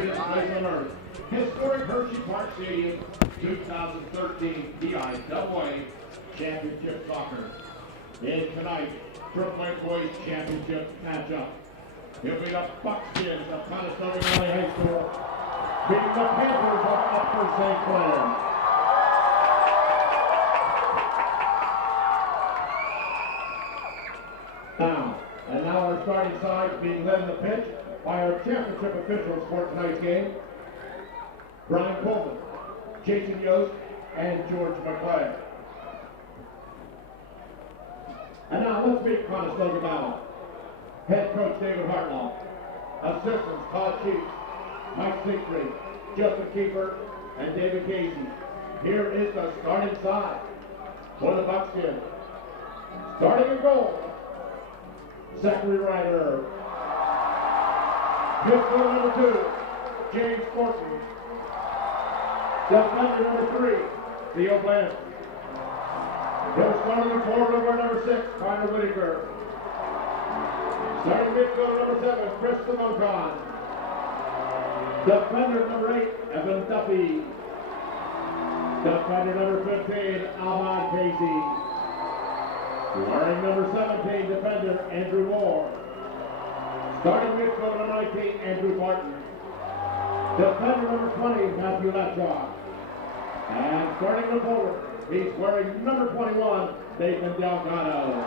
happiest place on earth. Historic Hershey Park Stadium 2013 PIAA Championship Soccer. In tonight's AAA Boys Championship matchup, he'll beat up Buckskins of Conestoga Valley High School, beating the Panthers of Upper St. Clair. Now our starting side being led in the pitch by our championship officials for tonight's game, Brian Coleman, Jason Yost, and George McClay. And now let's meet Conestoga Valley. Head coach David Hartlaw, assistants Todd Sheets, Mike Siegfried, Justin Kiefer, and David Casey. Here is the starting side for the Buckskins. Starting in goal, Zachary Ryder. Midfielder number 2, James Fortin. Defender number 3, Theo Bland. He'll start in forward number 6, Connor Whitaker. Starting midfielder number 7, Chris Simonton. Defender number 8, Evan Duffy. Defender number 15, Ahmad Casey. Wearing number 17, defender Andrew Moore. Starting midfielder number 19, Andrew Barton. Defender number 20, Matthew Latchrock. And starting the forward, he's wearing number 21, Nathan Delgado.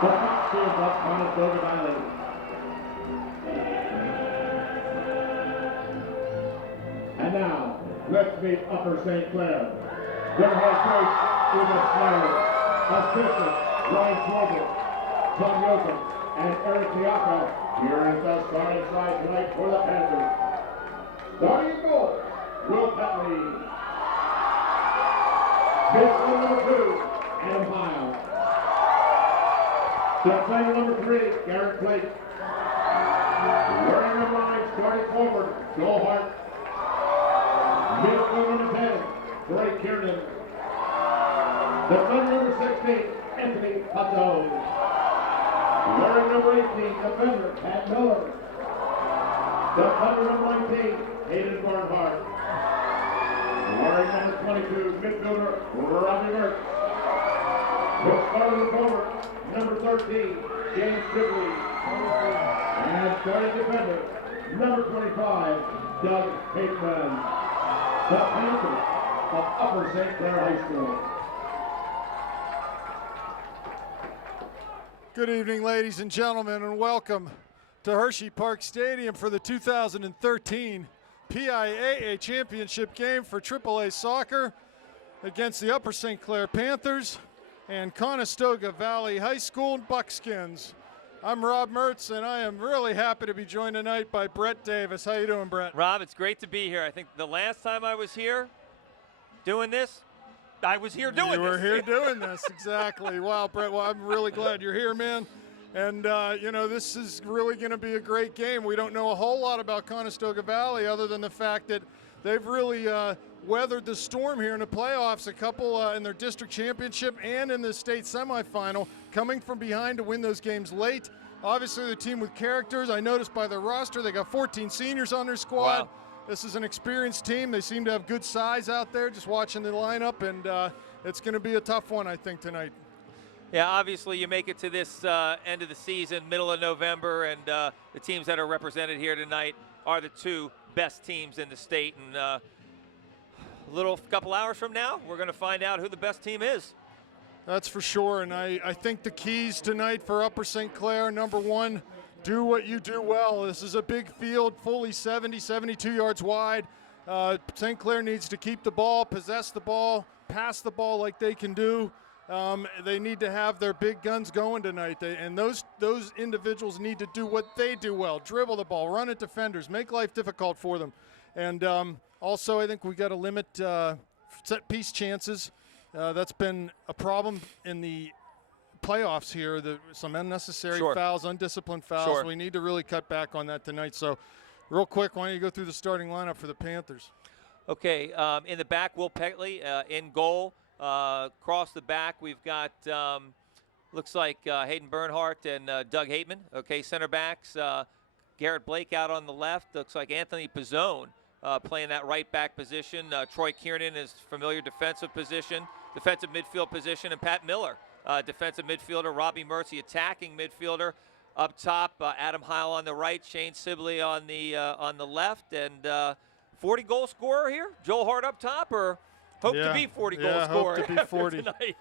The Buckskins of Conestoga Valley. And now, let's meet Upper St. Clair. Their head coach, Uga Slayer. Assistant, Ryan Corbett, Tom Yoakum, and Eric Tiaka. Here is the starting side tonight for the Panthers. Starting in goal, Will Petley. Midfielder number 2, Adam Pyle. Defender number 3, Garrett Blake. Wearing number 9, starting forward, Joel Hart. Midfielder number 10, Troy Kiernan. Defender number 16, Anthony Pato. Wearing number 18, defender Pat Miller. Defender number 19, Hayden Barnhart. Wearing number 22, midfielder Robbie Mertz. He'll start in the forward, number 13, James Sibley. And starting defender, number 25, Doug Bateman. The Panthers of Upper St. Clair High School. Good evening, ladies and gentlemen, and welcome to Hershey Park Stadium for the 2013 PIAA Championship game for AAA Soccer against the Upper St. Clair Panthers and Conestoga Valley High School Buckskins. I'm Rob Mertz, and I am really happy to be joined tonight by Brett Davis. How you doing, Brett? Rob, it's great to be here. I think the last time I was here doing this, I was here doing this. You were here doing this, exactly. Wow, Brett, well, I'm really glad you're here, man. And, you know, this is really going to be a great game. We don't know a whole lot about Conestoga Valley other than the fact that they've really weathered the storm here in the playoffs, a couple in their district championship and in the state semifinal, coming from behind to win those games late. Obviously, the team with characters. I noticed by their roster, they got 14 seniors on their squad. Wow. This is an experienced team. They seem to have good size out there, just watching the lineup, and it's going to be a tough one, I think, tonight. Yeah, obviously you make it to this end of the season, middle of November, and the teams that are represented here tonight are the 2 best teams in the state. And a couple hours from now, we're going to find out who the best team is. That's for sure, and I think the keys tonight for Upper St. Clair, number 1, do what you do well. This is a big field, fully 70, 72 yards wide. St. Clair needs to keep the ball, possess the ball, pass the ball like they can do. They need to have their big guns going tonight, and those individuals need to do what they do well: dribble the ball, run at defenders, make life difficult for them. And also, I think we got to limit set piece chances. That's been a problem in the playoffs here. Some unnecessary fouls, undisciplined fouls. Sure. We need to really cut back on that tonight. So, real quick, why don't you go through the starting lineup for the Panthers? Okay, in the back, Will Petley in goal. Across the back, we've got, looks like Hayden Bernhardt and Doug Hateman. Okay, center backs, Garrett Blake out on the left. Looks like Anthony Pizzone playing that right back position. Troy Kiernan is familiar defensive midfield position, and Pat Miller, defensive midfielder. Robbie Mertz, attacking midfielder. Up top, Adam Heil on the right, Shane Sibley on the left, and 40 goal scorer here. Joel Hart up top, or hope to be 40 goal scorer. Hope to be 40 tonight.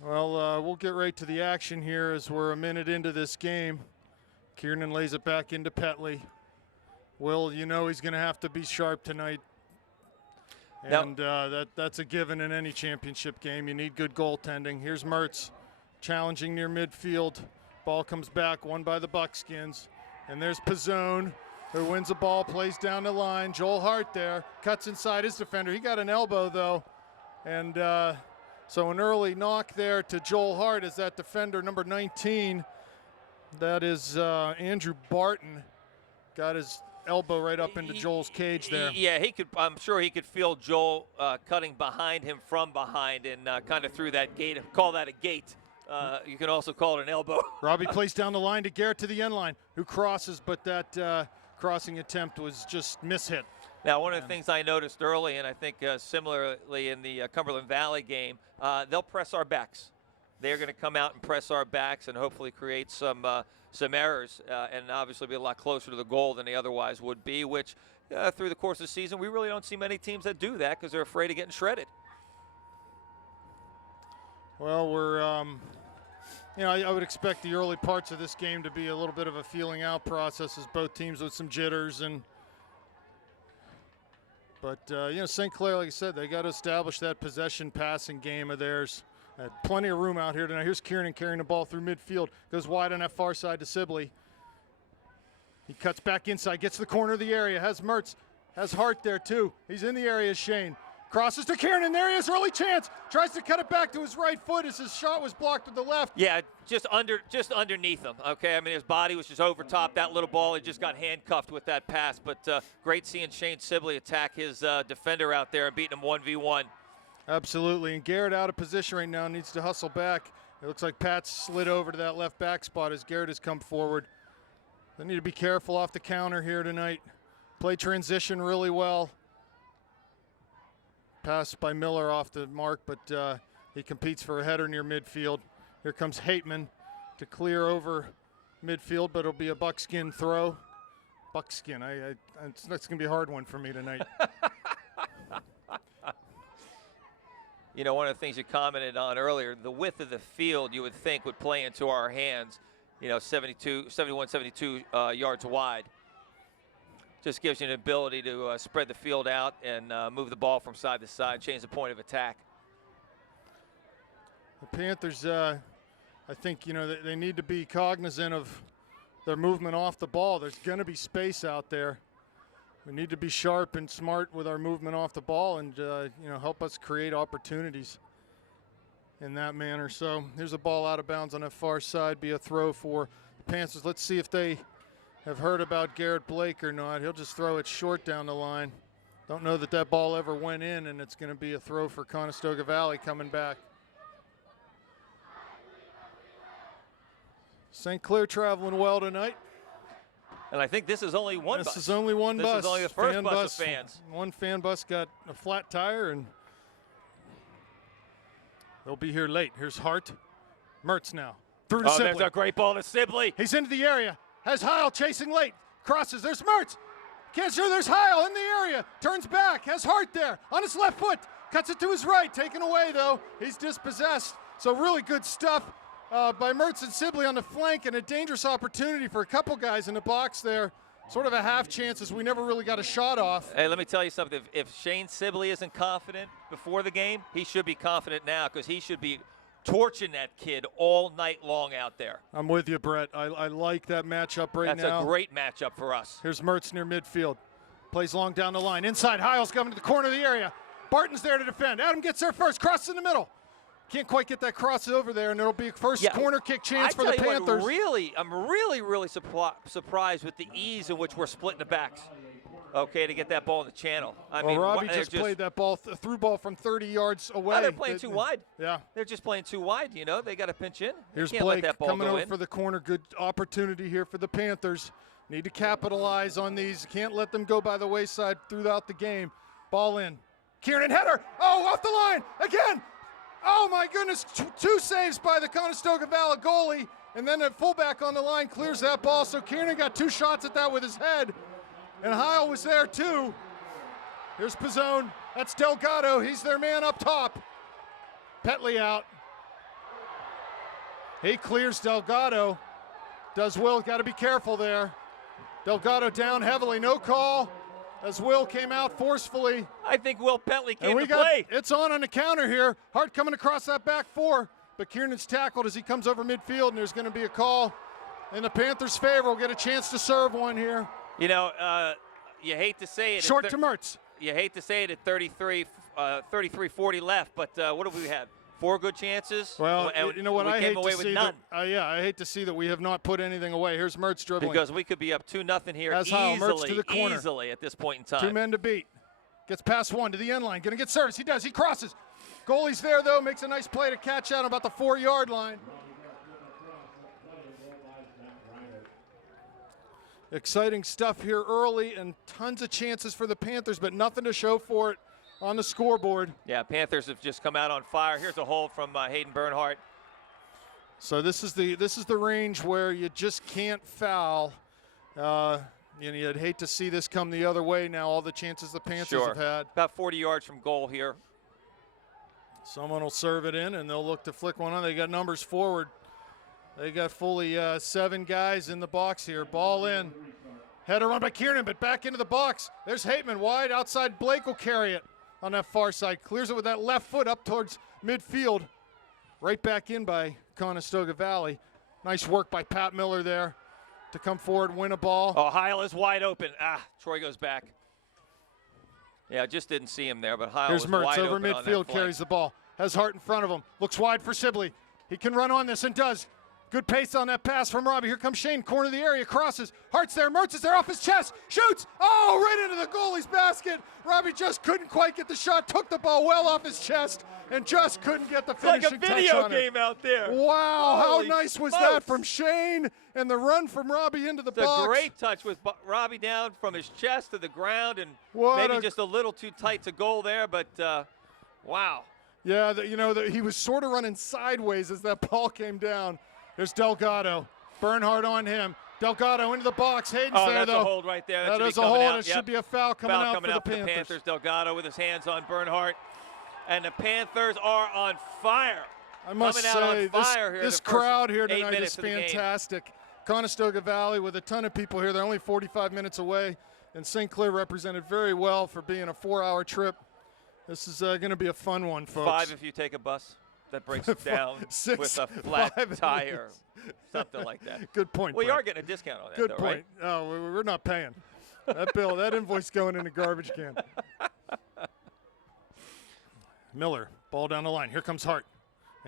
Well, we'll get right to the action here as we're a minute into this game. Kiernan lays it back into Petley. Will, you know he's going to have to be sharp tonight. And that's a given in any championship game. You need good goaltending. Here's Mertz challenging near midfield. Ball comes back, won by the Buckskins. And there's Pizzone, who wins the ball, plays down the line. Joel Hart there, cuts inside his defender. He got an elbow, though. And so an early knock there to Joel Hart as that defender, number 19. That is Andrew Barton. Got his elbow right up into Joel's cage there. Yeah, he could. I'm sure he could feel Joel cutting behind him from behind and kind of through that gate. Call that a gate. You can also call it an elbow. Robbie plays down the line to Garrett to the end line, who crosses, but that crossing attempt was just mishit. Now, one of the things I noticed early, and I think similarly in the Cumberland Valley game, they'll press our backs. They're going to come out and press our backs and hopefully create some errors and obviously be a lot closer to the goal than they otherwise would be, which through the course of the season, we really don't see many teams that do that because they're afraid of getting shredded. Well, we're, I would expect the early parts of this game to be a little bit of a feeling out process as both teams with some jitters. But St. Clair, like I said, they got to establish that possession passing game of theirs. Plenty of room out here tonight. Here's Kiernan carrying the ball through midfield. Goes wide on that far side to Sibley. He cuts back inside, gets to the corner of the area. Has Mertz, has Hart there too. He's in the area, Shane. Crosses to Kiernan, there he is, early chance. Tries to cut it back to his right foot as his shot was blocked with the left. Yeah, just underneath him, okay? I mean, his body was just over top that little ball. He just got handcuffed with that pass. But great seeing Shane Sibley attack his defender out there and beating him 1v1. Absolutely, and Garrett out of position right now, needs to hustle back. It looks like Pat's slid over to that left back spot as Garrett has come forward. They need to be careful off the counter here tonight. Play transition really well. Pass by Miller off the mark, but he competes for a header near midfield. Here comes Hateman to clear over midfield, but it'll be a Buckskin throw. Buckskin, that's going to be a hard one for me tonight. You know, one of the things you commented on earlier, the width of the field you would think would play into our hands, 71, 72 yards wide. Just gives you an ability to spread the field out and move the ball from side to side, change the point of attack. The Panthers, I think, they need to be cognizant of their movement off the ball. There's going to be space out there. We need to be sharp and smart with our movement off the ball and, help us create opportunities in that manner. So here's a ball out of bounds on that far side, be a throw for the Panthers. Let's see if they have heard about Garrett Blake or not. He'll just throw it short down the line. Don't know that ball ever went in, and it's going to be a throw for Conestoga Valley coming back. St. Clair traveling well tonight. And I think this is only one bus. This is only one bus. This is only the first bus of fans. One fan bus got a flat tire, and they'll be here late. Here's Hart. Mertz now. Through to Sibley. There's a great ball to Sibley. He's into the area. Has Heil chasing late. Crosses. There's Mertz. Can't show. There's Heil in the area. Turns back. Has Hart there on his left foot. Cuts it to his right. Taken away, though. He's dispossessed. So really good stuff by Mertz and Sibley on the flank, and a dangerous opportunity for a couple guys in the box there. Sort of a half chance as we never really got a shot off. Hey, let me tell you something. If Shane Sibley isn't confident before the game, he should be confident now because he should be torching that kid all night long out there. I'm with you, Brett. I like that matchup now. That's a great matchup for us. Here's Mertz near midfield. Plays long down the line. Inside, Heil's coming to the corner of the area. Barton's there to defend. Adam gets there first. Crosses in the middle. Can't quite get that cross over there, and it'll be a first corner kick chance for the Panthers. I'm really surprised with the ease in which we're splitting the backs. Okay, to get that ball in the channel. Robbie just played that ball, through ball from 30 yards away. Oh, they're playing too wide. Yeah. They're just playing too wide, They got to pinch in. Here's Blake coming over for the corner. Good opportunity here for the Panthers. Need to capitalize on these. Can't let them go by the wayside throughout the game. Ball in. Kieran, header. Oh, off the line again. Oh my goodness, two saves by the Conestoga Valley goalie, and then a fullback on the line clears that ball. So Kieran got 2 shots at that with his head, and Heil was there too. Here's Pizzone. That's Delgado. He's their man up top. Petley out. He clears Delgado. Does Will. Got to be careful there. Delgado down heavily. No call as Will came out forcefully. I think Will Petley came to play. It's on the counter here. Hart coming across that back 4, but Kiernan's tackled as he comes over midfield, and there's going to be a call in the Panthers' favor. We'll get a chance to serve one here. You know, you hate to say it. Short to Mertz. You hate to say it at 33-40 left, but what have we had? 4 good chances. Well, and you know what? I hate to see none. I hate to see that we have not put anything away. Here's Mertz dribbling. Because we could be up 2-0 here Mertz to the corner. Easily at this point in time. 2 men to beat. Gets past 1 to the end line. Going to get service. He does. He crosses. Goalie's there, though. Makes a nice play to catch out about the 4-yard line. Exciting stuff here early and tons of chances for the Panthers, but nothing to show for it on the scoreboard. Yeah, Panthers have just come out on fire. Here's a hold from Hayden Bernhardt. So this is the range where you just can't foul. You'd hate to see this come the other way now, all the chances the Panthers have had. About 40 yards from goal here. Someone will serve it in, and they'll look to flick one on. They got numbers forward. They got fully 7 guys in the box here. Ball in. Header run by Kieran, but back into the box. There's Hateman wide outside. Blake will carry it on that far side. Clears it with that left foot up towards midfield. Right back in by Conestoga Valley. Nice work by Pat Miller there to come forward, win a ball. Oh, Heil is wide open. Troy goes back. Yeah, I just didn't see him there, but Heil was Mertz wide over open midfield, carries the ball. Has Hart in front of him. Looks wide for Sibley. He can run on this and does. Good pace on that pass from Robbie. Here comes Shane, corner of the area, crosses. Hart's there, Mertz is there off his chest, shoots. Oh, right into the goalie's basket. Robbie just couldn't quite get the shot, took the ball well off his chest, and just couldn't get the finishing touch on it. Like a video game out there. Wow, Holy how nice was smokes. that from Shane, and the run from Robbie into the box. A great touch with Robbie down from his chest to the ground, and maybe just a little too tight to goal there, but wow. Yeah, he was sort of running sideways as that ball came down. There's Delgado. Bernhardt on him. Delgado into the box. Hayden's there, though. That's a hold right there. That is a hold. It should be a foul coming out for the Panthers. Delgado with his hands on Bernhardt. And the Panthers are on fire. I must say, this crowd here tonight is fantastic. Conestoga Valley with a ton of people here. They're only 45 minutes away. And St. Clair represented very well for being a 4-hour trip. This is going to be a fun one, folks. 5 if you take a bus. That breaks it down 6, with a flat tire, something like that. Good point. Well, you are getting a discount on that, Good though, point. Right? No, we're not paying. That invoice going in the garbage can. Miller, ball down the line. Here comes Hart.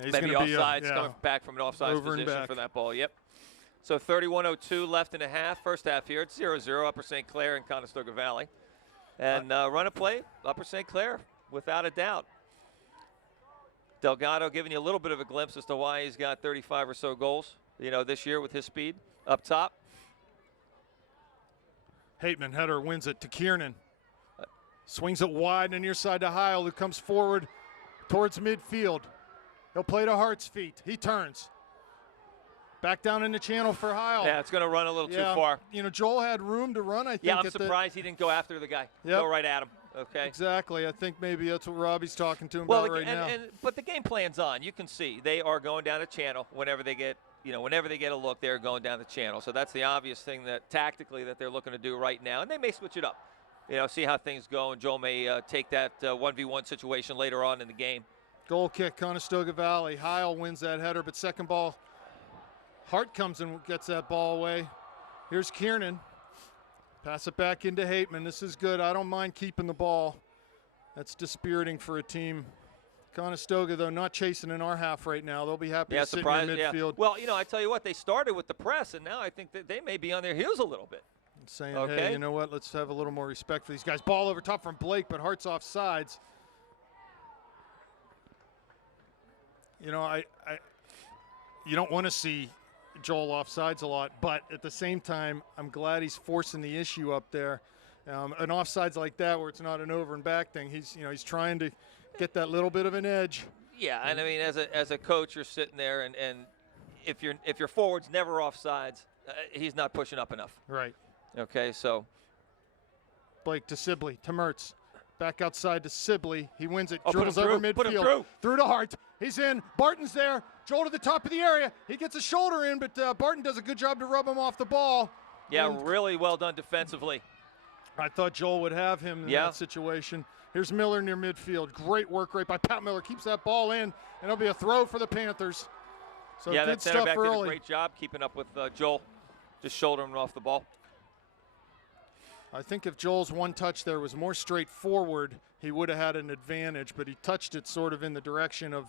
He's maybe offsides, coming back from an offsides position for that ball. Yep. So 31:02 left in the half. First half here. It's 0-0, Upper St. Clair and Conestoga Valley. And run a play, Upper St. Clair, without a doubt. Delgado giving you a little bit of a glimpse as to why he's got 35 or so goals, this year with his speed up top. Hateman, header, wins it to Kiernan. Swings it wide and near side to Heil, who comes forward towards midfield. He'll play to Hart's feet. He turns. Back down in the channel for Heil. Yeah, it's going to run a little too far. Joel had room to run, I think. Yeah, I'm surprised he didn't go after the guy. Go right at him. Okay. Exactly. I think maybe that's what Robbie's talking to him about right now. But the game plan's on. You can see they are going down the channel whenever they get, whenever they get a look, they're going down the channel. So that's the obvious thing that tactically that they're looking to do right now. And they may switch it up. See how things go, and Joel may take that 1v1 situation later on in the game. Goal kick, Conestoga Valley. Heil wins that header, but second ball, Hart comes and gets that ball away. Here's Kiernan. Pass it back into Hateman. This is good. I don't mind keeping the ball. That's dispiriting for a team. Conestoga, though, not chasing in our half right now. They'll be happy to sit in midfield. Yeah. Well, I tell you what, they started with the press, and now I think that they may be on their heels a little bit. Saying, hey, you know what, let's have a little more respect for these guys. Ball over top from Blake, but Hart's off sides. You don't want to see Joel offsides a lot, but at the same time, I'm glad he's forcing the issue up there. An offsides like that, where it's not an over and back thing, he's trying to get that little bit of an edge. Yeah, and I mean, as a coach, you're sitting there, and if your forward's never offsides, he's not pushing up enough. Right. Okay, so Blake to Sibley to Mertz. Back outside to Sibley. He wins it. Oh, Dribbles put him over through. midfield. Put him through. To Hart. He's in. Barton's there. Joel to the top of the area. He gets a shoulder in, but Barton does a good job to rub him off the ball. Yeah, and really well done defensively. I thought Joel would have him in that situation. Here's Miller near midfield. Great work rate by Pat Miller. Keeps that ball in, and it'll be a throw for the Panthers. So yeah, good that center stuff back early. did a great job keeping up with Joel, just shouldering off the ball. I think if Joel's one touch there was more straightforward, he would have had an advantage, but he touched it sort of in the direction of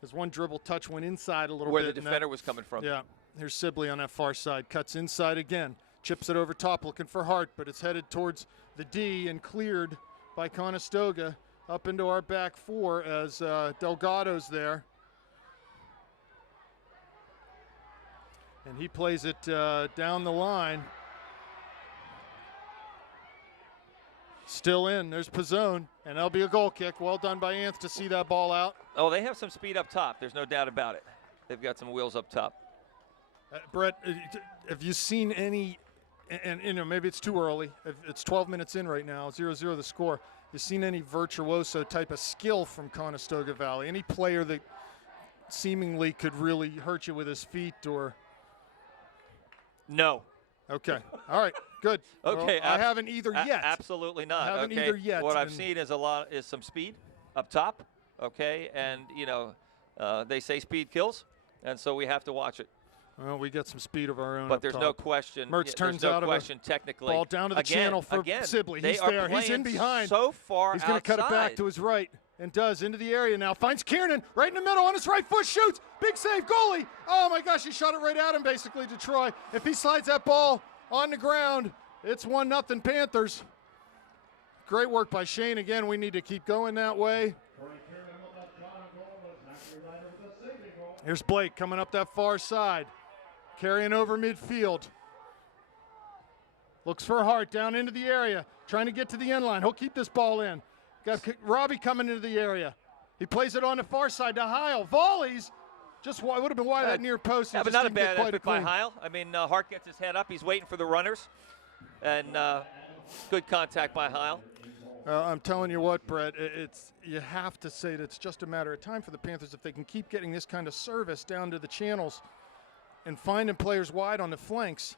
his one dribble touch went inside a little Where bit. the defender was coming from. Yeah, here's Sibley on that far side. Cuts inside again. Chips it over top looking for Hart, but it's headed towards the D and cleared by Conestoga up into our back four as Delgado's there. And he plays it down the line. Still in. There's Pizzone, and that'll be a goal kick. Well done by Anth to see that ball out. Oh, they have some speed up top. There's no doubt about it. They've got some wheels up top. Brett, have you seen any, and maybe it's too early. It's 12 minutes in right now, 0-0 the score. You seen any virtuoso type of skill from Conestoga Valley? Any player that seemingly could really hurt you with his feet or? No. Okay. All right. Good. Okay. Well, I haven't either yet. Absolutely not. I haven't okay? either yet. What I've seen is some speed up top. Okay, and they say speed kills, and so we have to watch it. Well, we got some speed of our own. But there's no question. Mertz turns there's no out question of technically. Ball down to the channel for Sibley. He's there. He's in behind. So far He's going to cut it back to his right. And does into the area now. Finds Kiernan right in the middle on his right foot. Shoots. Big save. Goalie. Oh, my gosh. He shot it right at him, basically, to Troy. If he slides that ball on the ground, it's 1-0 Panthers. Great work by Shane. Again, we need to keep going that way. Here's Blake coming up that far side. Carrying over midfield. Looks for Hart down into the area. Trying to get to the end line. He'll keep this ball in. Got Robbie coming into the area. He plays it on the far side to Heil. Volleys. Just would have been wide that near post. Yeah, but not a bad effort by Heil. I mean, Hart gets his head up. He's waiting for the runners. And good contact by Heil. I'm telling you what, Brett, you have to say that it's just a matter of time for the Panthers if they can keep getting this kind of service down to the channels and finding players wide on the flanks.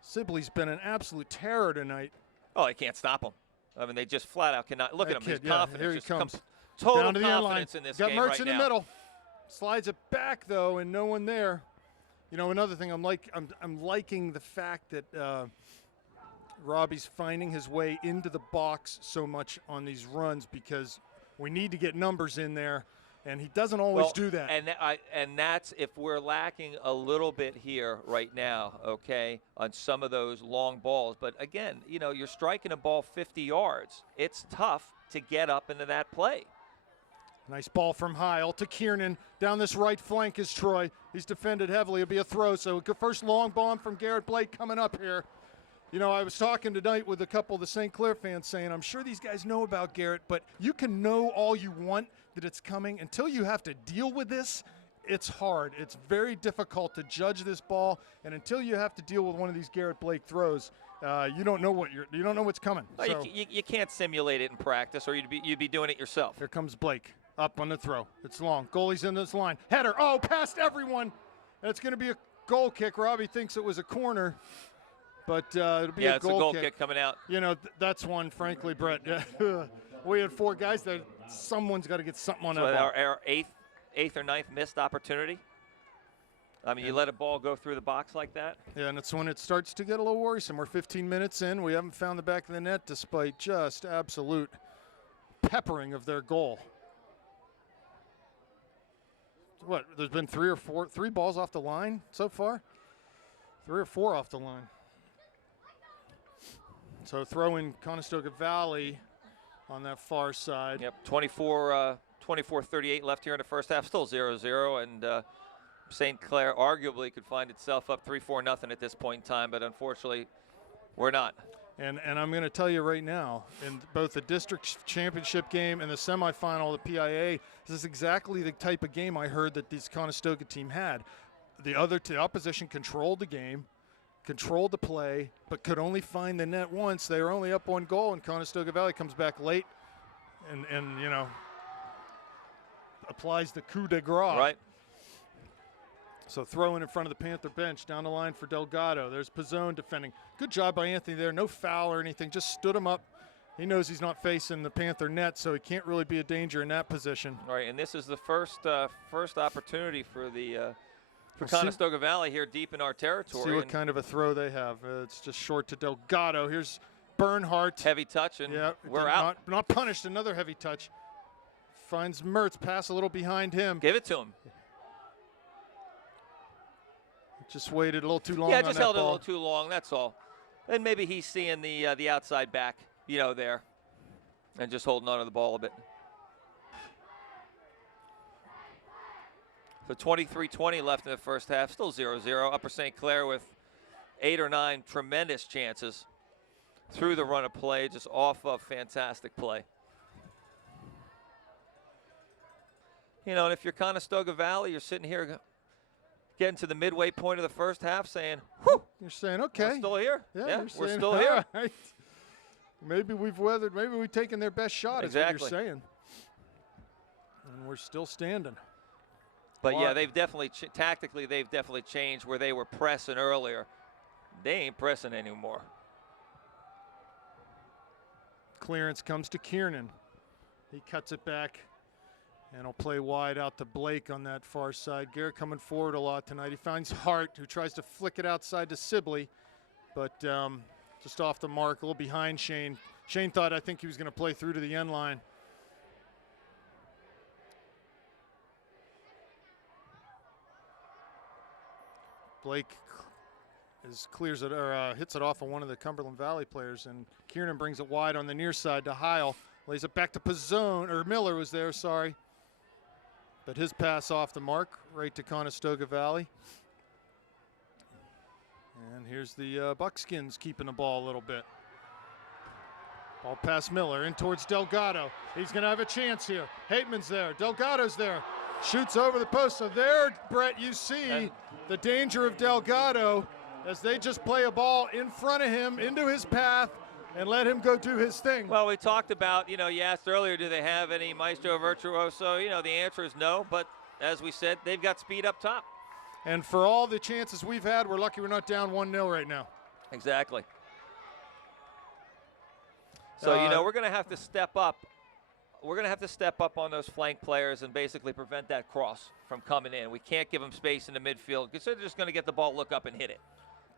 Sibley's been an absolute terror tonight. Oh, they can't stop him. I mean, they just flat out cannot. Look at him. His confidence here he just comes. Total down to the confidence end line. in this Got game Mertz right in now. the middle. Slides it back though, and no one there. You know, another thing I'm liking the fact that Robbie's finding his way into the box so much on these runs because we need to get numbers in there, and he doesn't always do that. And that's if we're lacking a little bit here right now, okay, on some of those long balls. But again, you're striking a ball 50 yards. It's tough to get up into that play. Nice ball from Heil to Kiernan. Down this right flank is Troy. He's defended heavily. It'll be a throw. So first long bomb from Garrett Blake coming up here. I was talking tonight with a couple of the St. Clair fans saying, I'm sure these guys know about Garrett, but you can know all you want that it's coming. Until you have to deal with this, it's hard. It's very difficult to judge this ball, and until you have to deal with one of these Garrett Blake throws, you don't know what's coming. Well, so, you can't simulate it in practice, or you'd be doing it yourself. Here comes Blake. Up on the throw. It's long. Goalie's in this line. Header. Oh, past everyone. And it's going to be a goal kick. Robbie thinks it was a corner, but it'll be a goal kick. Yeah, it's a goal kick coming out. That's one, frankly, Brett. We had four guys there. Someone's got to get something on that ball. Our eighth or ninth missed opportunity. I mean, you let a ball go through the box like that. Yeah, and it's when it starts to get a little worrisome. We're 15 minutes in. We haven't found the back of the net despite just absolute peppering of their goal. What, there's been three balls off the line so far? 3 or 4 off the line. So throw in Conestoga Valley on that far side. Yep, 24-38 left here in the first half, still 0-0, and St. Clair arguably could find itself up 3-4-0 at this point in time, but unfortunately, we're not. And I'm going to tell you right now, in both the district championship game and the semifinal of the PIAA, this is exactly the type of game I heard that this Conestoga team had. The opposition controlled the game, controlled the play, but could only find the net once. They were only up 1 goal, and Conestoga Valley comes back late and you know, applies the coup de grace. Right. So throwing in front of the Panther bench, down the line for Delgado. There's Pizzone defending. Good job by Anthony there. No foul or anything. Just stood him up. He knows he's not facing the Panther net, so he can't really be a danger in that position. Right, and this is the first opportunity for the Conestoga Valley here deep in our territory. See what kind of a throw they have. It's just short to Delgado. Here's Bernhardt. Heavy touch, and yeah, we're out. Not punished. Another heavy touch. Finds Mertz. Pass a little behind him. Give it to him. Just waited a little too long. Yeah, on just that held it a ball. little too long. That's all. And maybe he's seeing the outside back, you know, there, and just holding on to the ball a bit. So 23-20 left in the first half. Still 0-0. Upper St. Clair with 8 or 9 tremendous chances through the run of play, just off of fantastic play. You know, and if you're Conestoga Valley, you're sitting here getting to the midway point of the first half saying, whew. You're saying, okay. We're still here. Yeah, we're saying, still here. Right. Maybe we've weathered, maybe we've taken their best shot, Exactly. is what you're saying. And we're still standing. But yeah, they've definitely, tactically, they've definitely changed where they were pressing earlier. They ain't pressing anymore. Clearance comes to Kiernan. He cuts it back. And he'll play wide out to Blake on that far side. Garrett coming forward a lot tonight. He finds Hart, who tries to flick it outside to Sibley, but just off the mark, a little behind Shane. Shane thought, I think he was going to play through to the end line. Blake clears it or hits it off of one of the Cumberland Valley players, and Kiernan brings it wide on the near side to Heil. Lays it back to Pizzone, or Miller was there, sorry. But his pass off the mark, right to Conestoga Valley. And here's the Buckskins keeping the ball a little bit. Ball past Miller, in towards Delgado. He's going to have a chance here. Hateman's there, Delgado's there. Shoots over the post. So there, Brett, you see the danger of Delgado as they just play a ball in front of him, into his path, and let him go do his thing. Well, we talked about, you know, you asked earlier, do they have any Maestro Virtuoso? You know, the answer is no, but as we said, they've got speed up top. And for all the chances we've had, we're lucky we're not down 1-0 right now. Exactly. So, you know, we're going to have to step up. We're going to have to step up on those flank players and basically prevent that cross from coming in. We can't give them space in the midfield because they're just going to get the ball, look up, and hit it.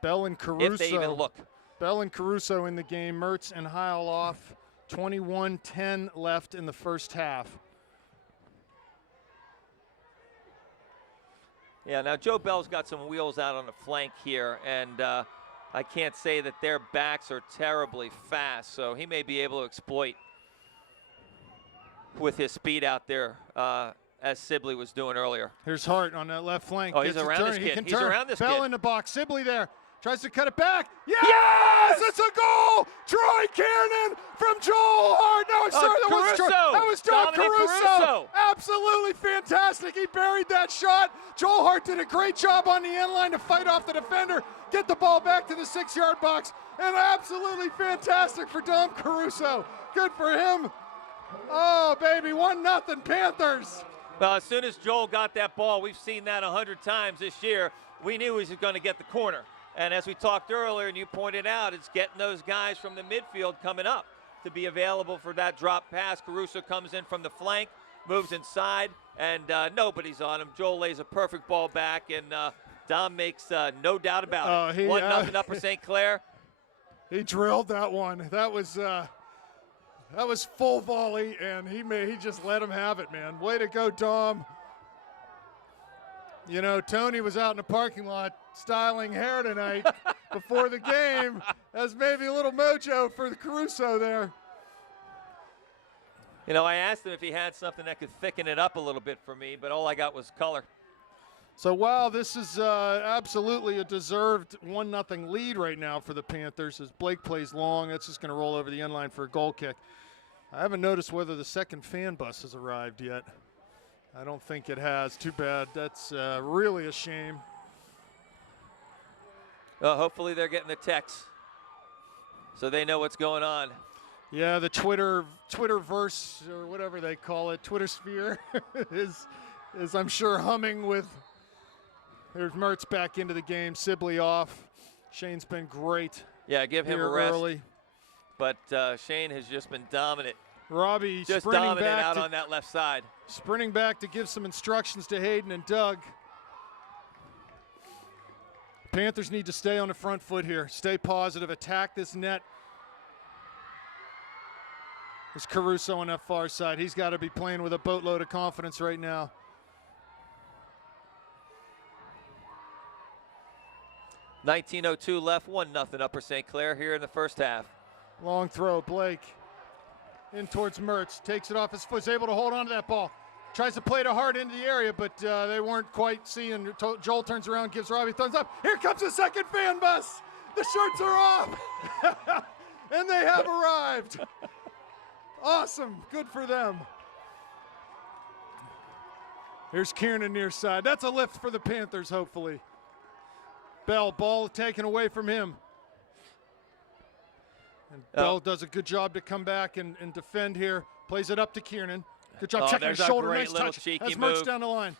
Bell and Caruso. If they even look. Bell and Caruso in the game. Mertz and Heil off. 21-10 left in the first half. Yeah, now Joe Bell's got some wheels out on the flank here, and I can't say that their backs are terribly fast, so he may be able to exploit with his speed out there, as Sibley was doing earlier. Here's Hart on that left flank. Oh, he's around this kid. He's around this kid. Bell in the box. Sibley there. Tries to cut it back. Yes! It's a goal! Troy Kiernan from Joel Hart. No, I'm sorry, that was John Caruso. Absolutely fantastic. He buried that shot. Joel Hart did a great job on the end line to fight off the defender, get the ball back to the 6-yard box, and absolutely fantastic for Dom Caruso. Good for him. Oh, baby, 1-0 Panthers. Well, as soon as Joel got that ball, we've seen that 100 times this year, we knew he was going to get the corner. And as we talked earlier and you pointed out, it's getting those guys from the midfield coming up to be available for that drop pass. Caruso comes in from the flank, moves inside, and nobody's on him. Joel lays a perfect ball back, and Dom makes no doubt about it. 1-0 Upper St. Clair. He drilled that one. That was full volley, and he just let him have it, man. Way to go, Dom. You know, Tony was out in the parking lot styling hair tonight before the game. That's maybe a little mojo for the Caruso there. You know, I asked him if he had something that could thicken it up a little bit for me, but all I got was color. So while this is absolutely a deserved 1-0 lead right now for the Panthers, as Blake plays long, that's just going to roll over the end line for a goal kick. I haven't noticed whether the second fan bus has arrived yet. I don't think it has. Too bad. That's really a shame. Well, hopefully they're getting the text so they know what's going on. Yeah, the Twitterverse, or whatever they call it, Twitter sphere, is I'm sure humming with. There's Mertz back into the game, Sibley off. Shane's been great. Yeah, give him a rest. Early. But Shane has just been dominant. Robbie just sprinting dominant back out on that left side. Sprinting back to give some instructions to Hayden and Doug. Panthers need to stay on the front foot here. Stay positive. Attack this net. There's Caruso on that far side. He's got to be playing with a boatload of confidence right now. .1902 left, 1-0 Upper St. Clair here in the first half. Long throw, Blake. In towards Mertz, takes it off his foot, is able to hold on to that ball. Tries to play it hard into the area, but they weren't quite seeing. Joel turns around, gives Robbie a thumbs up. Here comes the second fan bus. The shirts are off. And they have arrived. Awesome, good for them. Here's Kieran near side. That's a lift for the Panthers, hopefully. Bell, ball taken away from him. And Bell does a good job to come back and defend here. Plays it up to Kieran. Good job checking his shoulder. Nice touch. That's Mertz down the line.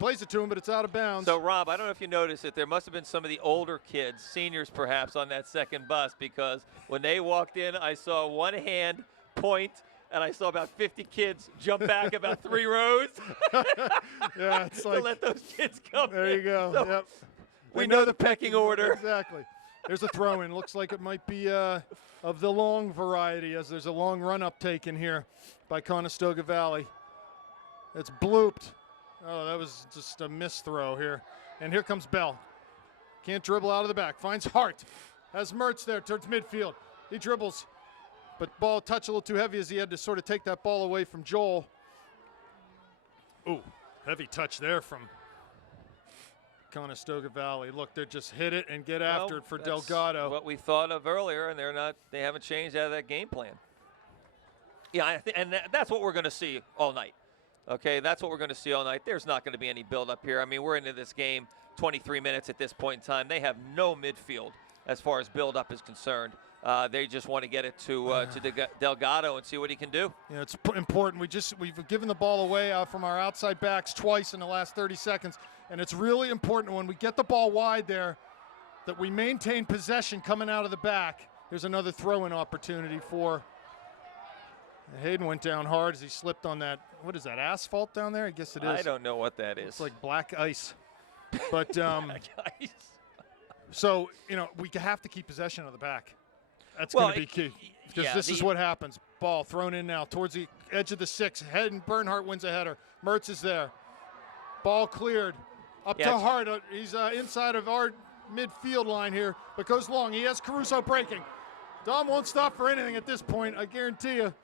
Plays it to him, but it's out of bounds. So, Rob, I don't know if you noticed it. There must have been some of the older kids, seniors perhaps, on that second bus, because when they walked in, I saw one hand point, and I saw about 50 kids jump back about 3 rows. Yeah, it's like, to let those kids come there in. You go. So yep. We know the pecking order. Exactly. There's a throw-in. Looks like it might be of the long variety, as there's a long run-up taken here by Conestoga Valley. It's blooped. Oh, that was just a missed throw here. And here comes Bell. Can't dribble out of the back. Finds Hart. Has Mertz there towards midfield. He dribbles, but ball touched a little too heavy as he had to sort of take that ball away from Joel. Ooh, heavy touch there from Conestoga Valley. Look, they just hit it and get after it for Delgado. What we thought of earlier, and they haven't changed out of that game plan. Yeah, that's what we're going to see all night. Okay, that's what we're going to see all night. There's not going to be any build-up here. I mean, we're into this game 23 minutes at this point in time. They have no midfield as far as build-up is concerned. They just want to get it to Delgado and see what he can do. Yeah, it's important. We've given the ball away from our outside backs twice in the last 30 seconds, and it's really important when we get the ball wide there that we maintain possession coming out of the back. Here's another throw-in opportunity for Hayden. Went down hard as he slipped on that. What is that, asphalt down there? I guess it is. I don't know what that is. It's like black ice. But black ice. So, we have to keep possession of the back. That's going to be key, because this is what happens. Ball thrown in now towards the edge of the 6. Hayden Bernhardt wins a header. Mertz is there. Ball cleared. Up to Hart. He's inside of our midfield line here, but goes long. He has Caruso breaking. Dom won't stop for anything at this point, I guarantee you,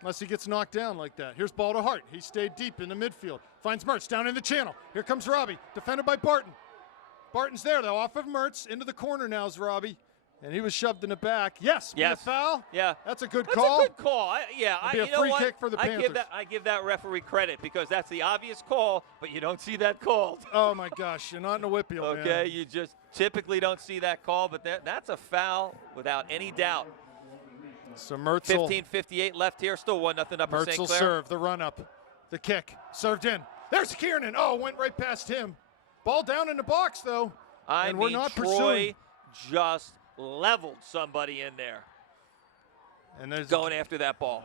unless he gets knocked down like that. Here's ball to Hart. He stayed deep in the midfield. Finds Mertz down in the channel. Here comes Robbie, defended by Barton. Barton's there, though, off of Mertz. Into the corner now is Robbie. And he was shoved in the back. Yes. A foul? Yeah. That's a good call. That's a good call. It'd be a free kick for the Panthers. I give that referee credit, because that's the obvious call, but you don't see that called. Oh, my gosh. You're not in a whippeal, okay, man. You just typically don't see that call, but that's a foul without any doubt. So Mertz 15:58 left here. Still 1-0 Upper St. Clair. Mertz will serve. The run-up. The kick. Served in. There's Kieran. Oh, went right past him. Ball down in the box, though. We're not Troy just leveled somebody in there. And there's going after that ball.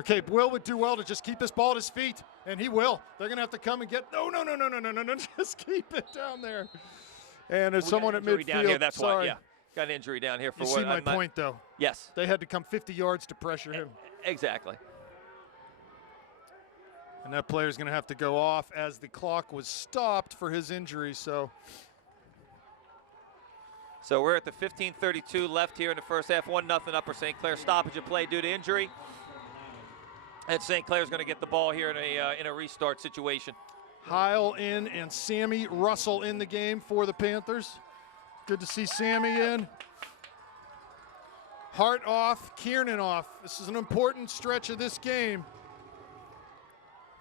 Okay, Will would do well to just keep this ball at his feet, and he will. They're going to have to come and get. No. Just keep it down there. And there's someone at midfield. Down here, that's Sorry. why. Yeah. Got an injury down here for you what? See my point, though. Yes. They had to come 50 yards to pressure him. Exactly. And that player's going to have to go off as the clock was stopped for his injury. So we're at the 15:32 left here in the first half. 1-0 Upper St. Clair. Stoppage of play due to injury. And St. Clair's going to get the ball here in a restart situation. Heil in and Sammy Russell in the game for the Panthers. Good to see Sammy in. Hart off, Kiernan off. This is an important stretch of this game.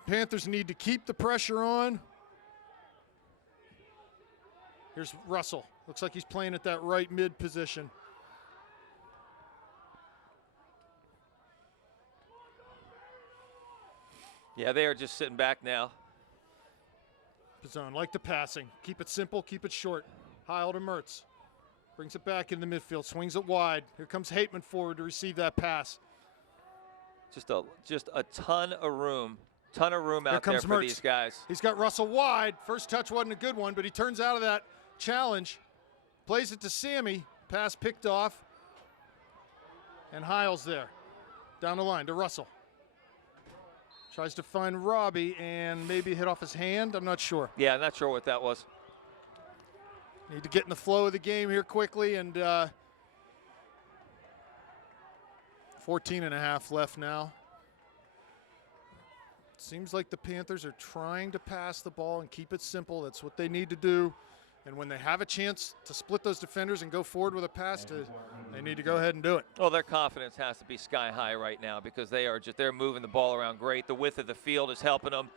Panthers need to keep the pressure on. Here's Russell. Looks like he's playing at that right mid position. Yeah, they are just sitting back now. Pizzone, like the passing. Keep it simple, keep it short. Heil to Mertz. Brings it back in the midfield, swings it wide. Here comes Hateman forward to receive that pass. Just a ton of room out there for Mertz. these guys. He's got Russell wide. First touch wasn't a good one, but he turns out of that challenge. Plays it to Sammy. Pass picked off. And Heil's there. Down the line to Russell. Tries to find Robbie and maybe hit off his hand. I'm not sure. Yeah, I'm not sure what that was. Need to get in the flow of the game here quickly, and 14 and a half left now. Seems like the Panthers are trying to pass the ball and keep it simple. That's what they need to do. And when they have a chance to split those defenders and go forward with a pass, they need to go ahead and do it. Well, their confidence has to be sky high right now because they're moving the ball around great. The width of the field is helping them.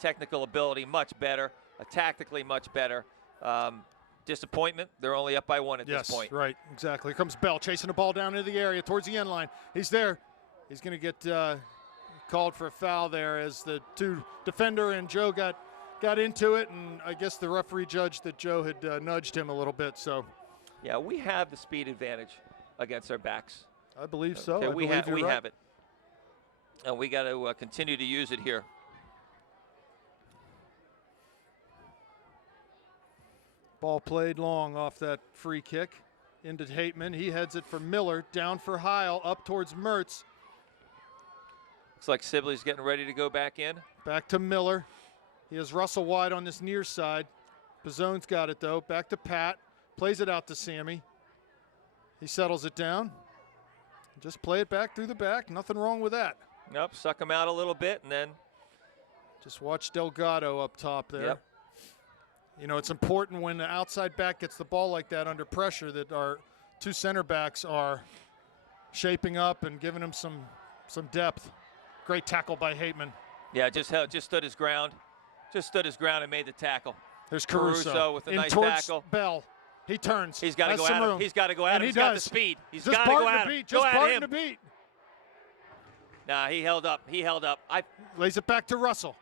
Technical ability much better. Tactically much better. Disappointment, they're only up by one at this point. Yes, right, exactly. Here comes Bell chasing the ball down into the area towards the end line. He's there. He's going to get called for a foul there as the two defender and Joe got into it, and I guess the referee judged that Joe had nudged him a little bit. So, yeah, we have the speed advantage against our backs. I believe so. Okay, we have right. it, and we got to continue to use it here. Ball played long off that free kick into Hateman. He heads it for Miller, down for Heil, up towards Mertz. Looks like Sibley's getting ready to go back in. Back to Miller. He has Russell wide on this near side. Pizzone's got it, though. Back to Pat. Plays it out to Sammy. He settles it down. Just play it back through the back. Nothing wrong with that. Nope, suck him out a little bit, and then just watch Delgado up top there. Yep. You know, it's important when the outside back gets the ball like that under pressure that our two center backs are shaping up and giving him some depth. Great tackle by Hateman. Yeah, just stood his ground. Just stood his ground and made the tackle. There's Caruso with a in nice towards tackle. Bell. He turns. He's got to go at him. He's got to go at him. He He's does. got the speed. He's just got to go at him. beat. Go Just at parting him. to beat. Nah, he held up. He held up. Lays it back to Russell.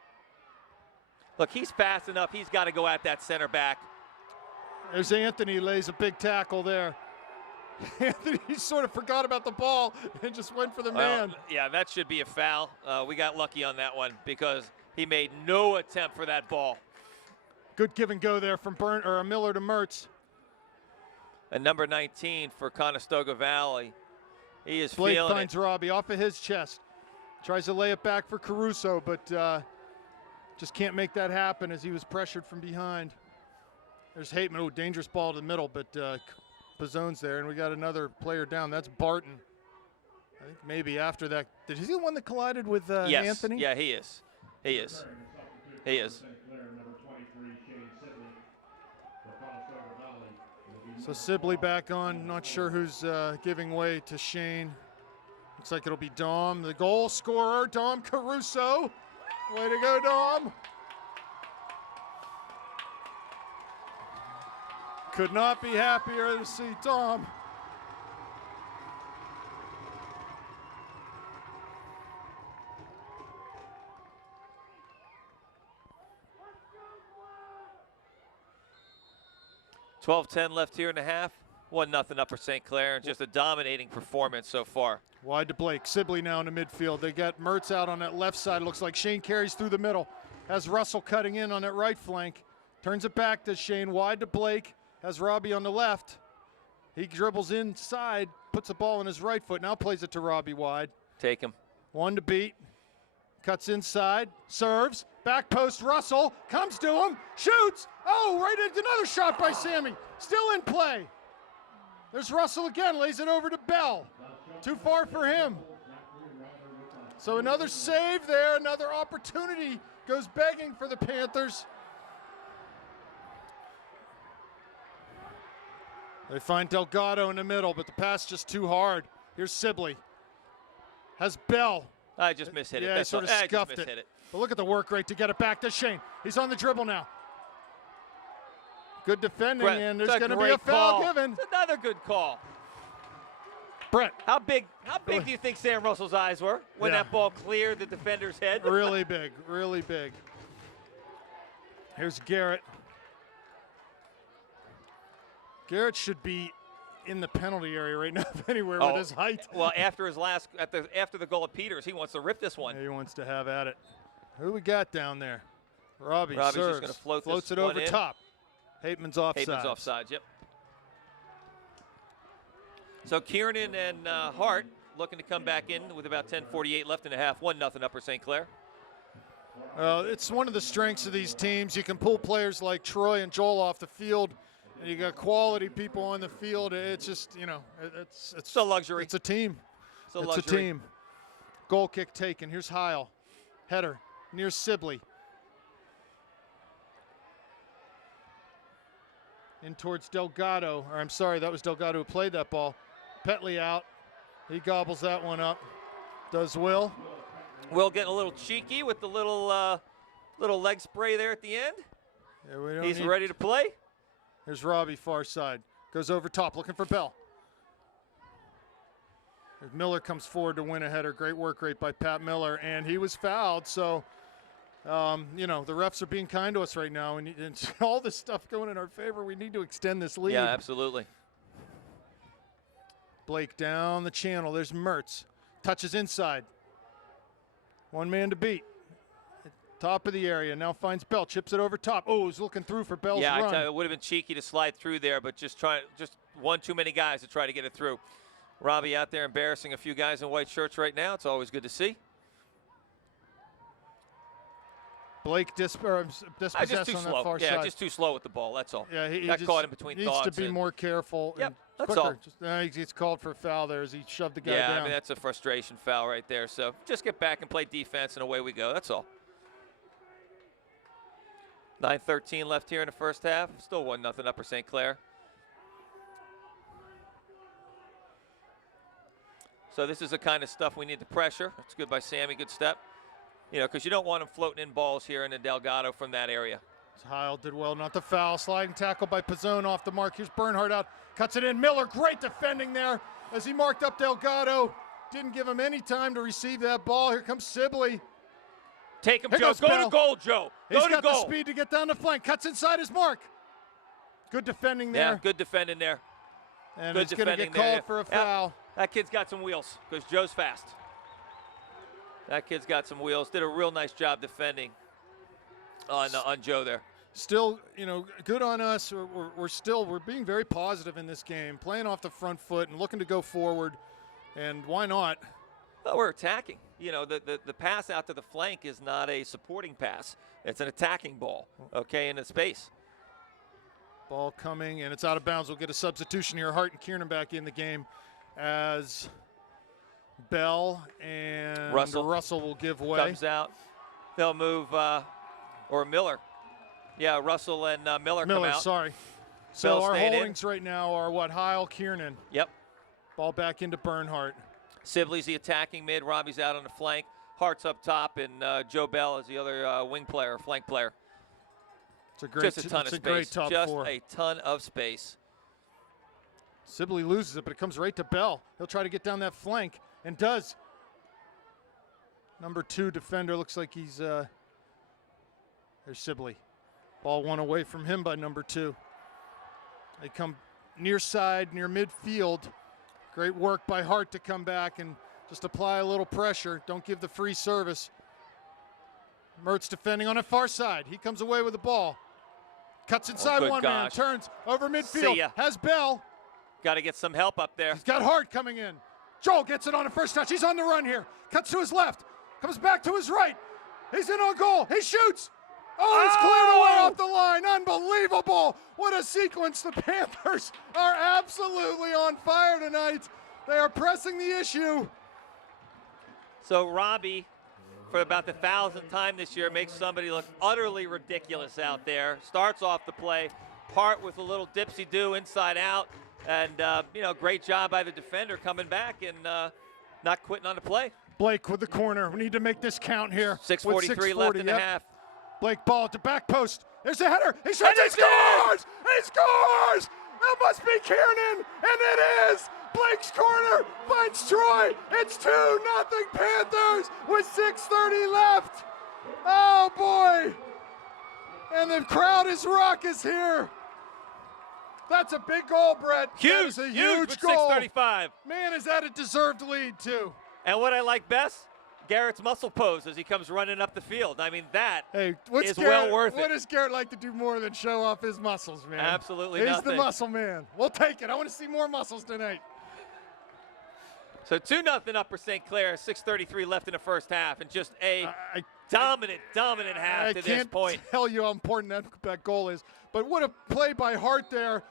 Look, he's fast enough. He's got to go at that center back. There's Anthony, lays a big tackle there. Anthony sort of forgot about the ball and just went for the man. Yeah, that should be a foul. We got lucky on that one because he made no attempt for that ball. Good give and go there from Miller to Mertz. And number 19 for Conestoga Valley. He is Blake feeling finds it. Robbie off of his chest. Tries to lay it back for Caruso, but just can't make that happen as he was pressured from behind. There's Hateman. Oh, dangerous ball to the middle, but Pizzone's there, and we got another player down. That's Barton. I think maybe after that. Is he the one that collided with yes. Anthony? Yeah, he is. He is. He is. So Sibley back on. Not sure who's giving way to Shane. Looks like it'll be Dom, the goal scorer, Dom Caruso. Way to go, Dom. Could not be happier to see Dom. $12-10 left here in the half. 1-0 Upper St. Clair, and just a dominating performance so far. Wide to Blake. Sibley now in the midfield. They got Mertz out on that left side. Looks like Shane carries through the middle. Has Russell cutting in on that right flank. Turns it back to Shane. Wide to Blake. Has Robbie on the left. He dribbles inside, puts the ball on his right foot. Now plays it to Robbie wide. Take him. One to beat. Cuts inside. Serves. Back post. Russell comes to him. Shoots. Oh, right into another shot by Sammy. Still in play. There's Russell again. Lays it over to Bell. Too far for him. So another save there. Another opportunity goes begging for the Panthers. They find Delgado in the middle, but the pass just too hard. Here's Sibley. Has Bell. I just mishit it. Yeah, he sort of scuffed it. But look at the work rate to get it back to Shane. He's on the dribble now. Good defending, and there's going to be a foul given. It's another good call. Brett. How big do you think Sam Russell's eyes were when that ball cleared the defender's head? Really big, really big. Here's Garrett. Garrett should be in the penalty area right now, anywhere with his height. Well, after the goal of Peters, he wants to rip this one. Yeah, he wants to have at it. Who we got down there? Robbie's just serves. going to floats it over top. Hateman's offside. Hateman's offside, yep. So Kiernan and Hart looking to come back in with about 10:48 left in the half. 1-0 Upper St. Clair. It's one of the strengths of these teams. You can pull players like Troy and Joel off the field, and you got quality people on the field. It's just, it's a luxury. It's a team. It's a team. Goal kick taken. Here's Heil. Header near Sibley. In towards Delgado. Or I'm sorry, that was Delgado who played that ball. Petley out. He gobbles that one up. Does Will. Will getting a little cheeky with the little leg spray there at the end. Yeah, He's ready to play. Here's Robbie, far side. Goes over top, looking for Bell. Miller comes forward to win a header. Great work rate by Pat Miller, and he was fouled. So, the refs are being kind to us right now, and all this stuff going in our favor. We need to extend this lead. Yeah, absolutely. Blake down the channel. There's Mertz. Touches inside. One man to beat. Top of the area. Now finds Bell. Chips it over top. Oh, he's looking through for Bell's run. Yeah, I tell you, it would have been cheeky to slide through there, but just one too many guys to try to get it through. Robbie out there embarrassing a few guys in white shirts right now. It's always good to see. Blake dispossessed on that far side. Yeah, just too slow with the ball. That's all. Yeah, he got caught in between thoughts. Needs to be more careful. Yep, that's quicker. all. He gets called for a foul there as he shoved the guy down. Yeah, I mean, that's a frustration foul right there. So just get back and play defense, and away we go. That's all. 9:13 left here in the first half. Still 1-0 Upper St. Clair. So this is the kind of stuff we need to pressure. It's good by Sammy, good step. Because you don't want him floating in balls here in the Delgado from that area. Heil did well not to foul. Sliding tackle by Pizzone off the mark. Here's Bernhardt out. Cuts it in. Miller, great defending there as he marked up Delgado. Didn't give him any time to receive that ball. Here comes Sibley. Take him, Joe. Go to goal, Joe. He's got the speed to get down the flank. Cuts inside his mark. Good defending there. Yeah, good defending there. And it's going to get called for a foul. That kid's got some wheels because Joe's fast. That kid's got some wheels. Did a real nice job defending on Joe there. Still, good on us. We're being very positive in this game, playing off the front foot and looking to go forward. And why not? Well, we're attacking. The pass out to the flank is not a supporting pass. It's an attacking ball, okay, in the space. Ball coming, and it's out of bounds. We'll get a substitution here. Hart and Kiernan back in the game as Bell and Russell will give way. Comes out. They'll move, or Miller. Yeah, Russell and Miller come out. Sorry. So our holdings right now are what? Heil, Kiernan. Yep. Ball back into Bernhardt. Sibley's the attacking mid. Robbie's out on the flank. Hart's up top, and Joe Bell is the other wing player, flank player. It's a great, just a ton of space. Great top four. A ton of space. Sibley loses it, but it comes right to Bell. He'll try to get down that flank, and does. Number 2 defender looks like he's there's Sibley. Ball one away from him by number 2. They come near side, near midfield. Great work by Hart to come back and just apply a little pressure. Don't give the free service. Mertz defending on the far side. He comes away with the ball. Cuts inside one man, turns over midfield. Has Bell. Got to get some help up there. He's got Hart coming in. Joel gets it on the first touch. He's on the run here. Cuts to his left. Comes back to his right. He's in on goal. He shoots. Oh, he's cleared away off the line. Unbelievable. What a sequence. The Panthers are absolutely on fire tonight. They are pressing the issue. So Robbie for about the 1,000th time this year, makes somebody look utterly ridiculous out there. Starts off the play, part with a little dipsy-do inside out, and, great job by the defender coming back and not quitting on the play. Blake with the corner. We need to make this count here. 6:43 left in the half. Blake ball at the back post. There's the header. He shoots. He scores! He scores! That must be Kiernan, and it is. Blake's corner finds Troy. It's 2-0 Panthers with 6:30 left. Oh boy! And the crowd is raucous here. That's a big goal, Brett. Huge, that is a huge goal. 6:35. Man, is that a deserved lead too? And what I like best, Garrett's muscle pose as he comes running up the field. I mean, that is well worth it. What does Garrett like to do more than show off his muscles, man? Absolutely He's nothing. the muscle man. We'll take it. I want to see more muscles tonight. So 2-0 Upper St. Clair, 6:33 left in the first half, and just a dominant half to this point. I can't tell you how important that goal is, but what a play by Hart there,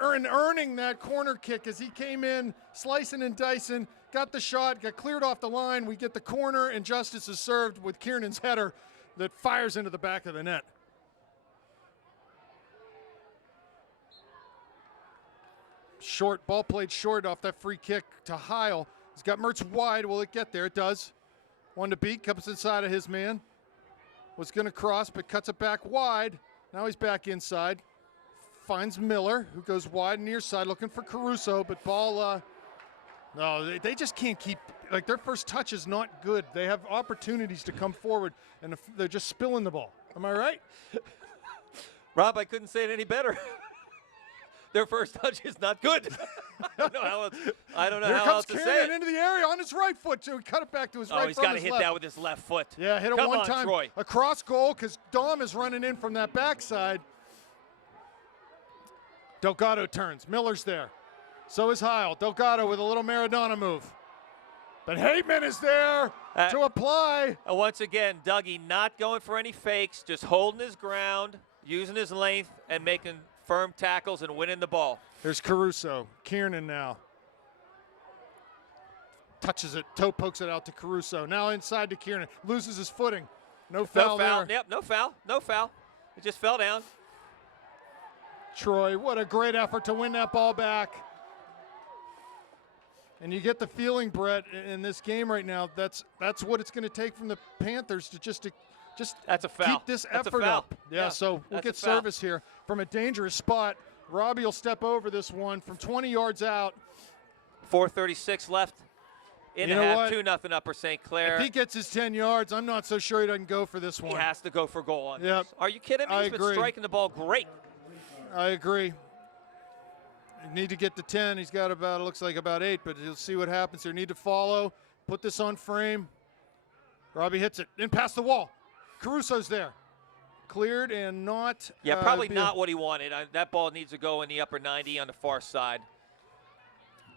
earning that corner kick as he came in, slicing and dicing, got the shot, got cleared off the line. We get the corner, and justice is served with Kiernan's header that fires into the back of the net. Short, ball played short off that free kick to Heil. He's got Mertz wide. Will it get there? It does. One to beat, comes inside of his man. Was going to cross, but cuts it back wide. Now he's back inside. Finds Miller, who goes wide near side, looking for Caruso, but ball, no, they just can't keep, like their first touch is not good. They have opportunities to come forward, and they're just spilling the ball. Am I right? Rob, I couldn't say it any better. Their first touch is not good. I don't know how else to say it. Here comes Kiernan into the area on his right foot, so he cut it back to his right. Oh, he's got to hit that with his left foot. Yeah, hit it Come one on, time. Troy. Across goal, because Dom is running in from that backside. Delgado turns. Miller's there. So is Heil. Delgado with a little Maradona move. But Hateman is there to apply. Once again, Dougie not going for any fakes, just holding his ground, using his length, and making firm tackles and winning the ball. There's Caruso. Kiernan now. Touches it. Toe pokes it out to Caruso. Now inside to Kiernan. Loses his footing. No foul there. Yep, no foul. No foul. It just fell down. Troy, what a great effort to win that ball back. And you get the feeling, Brett, in this game right now, that's what it's going to take from the Panthers to just that's a foul. keep this effort up. Yeah, so we'll get service here from a dangerous spot. Robbie will step over this one from 20 yards out. 4:36 left in the half. 2-0 Upper St. Clair. If he gets his 10 yards, I'm not so sure he doesn't go for this one. He has to go for goal on this. Are you kidding me? He's been striking the ball great. I agree. You need to get to 10. He's got about, it looks like about 8, but he'll see what happens here. Need to follow. Put this on frame. Robbie hits it. In past the wall. Caruso's there. Cleared and not. Yeah, probably not what he wanted. That ball needs to go in the upper 90 on the far side.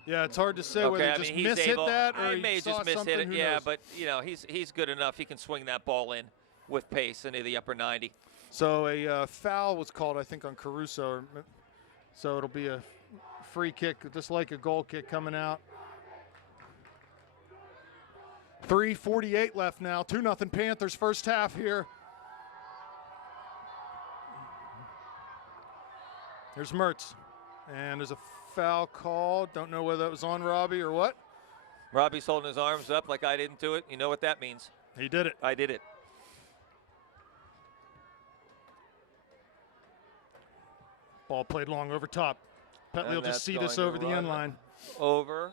Yeah, it's hard to say whether he just hit that or he may just miss hit it. Yeah, but he's good enough. He can swing that ball in with pace into the upper 90. So a foul was called, I think, on Caruso. So it'll be a free kick, just like a goal kick coming out. 3:48 left now. 2-0 Panthers first half here. There's Mertz. And there's a foul called. Don't know whether that was on Robbie or what. Robbie's holding his arms up like I didn't do it. You know what that means. He did it. I did it. Ball played long over top. Petley will just see this over the end line. Over.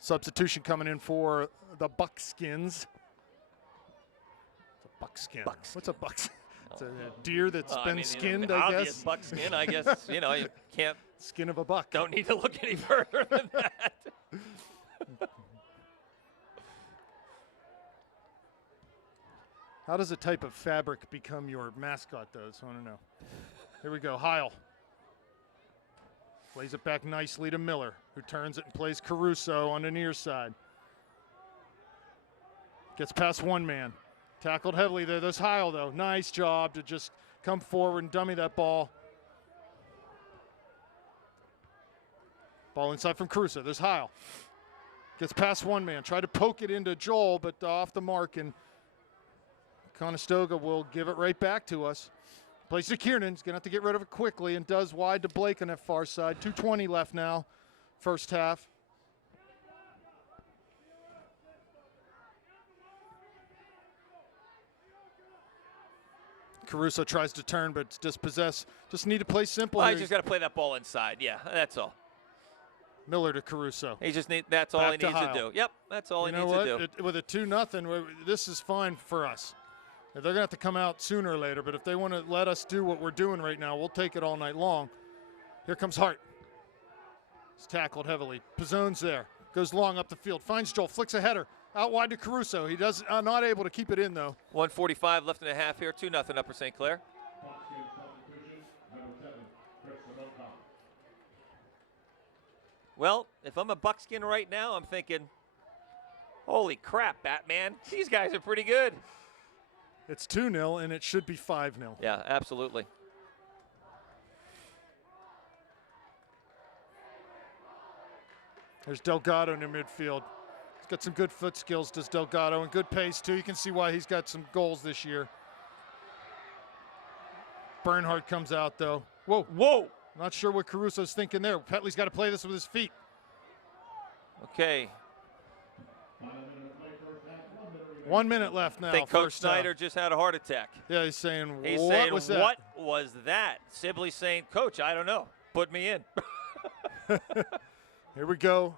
Substitution coming in for the Buckskins. It's a buckskin. What's a buckskin? It's a deer that's been skinned, I guess. Obvious buckskin, I guess. You can't. Skin of a buck. Don't need to look any further than that. How does a type of fabric become your mascot, though? I want to know. Here we go. Heil. Plays it back nicely to Miller, who turns it and plays Caruso on the near side. Gets past one man. Tackled heavily there. There's Heil, though. Nice job to just come forward and dummy that ball. Ball inside from Caruso. There's Heil. Gets past one man. Tried to poke it into Joel, but off the mark, and Conestoga will give it right back to us. Plays to Kiernan. He's going to have to get rid of it quickly, and does wide to Blake on that far side. 2:20 left now, first half. Caruso tries to turn, but it's dispossessed. Just need to play simple. Well, here. he's just got to play that ball inside. Yeah, that's all. Miller to Caruso. That's all he Back to needs to Heil. do. Yep, that's all he You know needs what? to do. With a 2-0, this is fine for us. They're going to have to come out sooner or later, but if they want to let us do what we're doing right now, we'll take it all night long. Here comes Hart. He's tackled heavily. Pizzone's there. Goes long up the field. Finds Joel. Flicks a header. Out wide to Caruso. He does not able to keep it in, though. 1:45 left in the half here. 2-0 Upper St. Clair. Well, if I'm a Buckskin right now, I'm thinking, holy crap, Batman. These guys are pretty good. It's 2-0, and it should be 5-0. Yeah, absolutely. There's Delgado in the midfield. He's got some good foot skills, does Delgado, and good pace, too. You can see why he's got some goals this year. Bernhardt comes out, though. Whoa. Whoa. Not sure what Caruso's thinking there. Petley's got to play this with his feet. Okay. 1 minute left now. I think Coach first Snyder half. just had a heart attack. Yeah, he's saying, He's what saying, was that? what was that? Sibley saying, Coach, I don't know. Put me in. Here we go.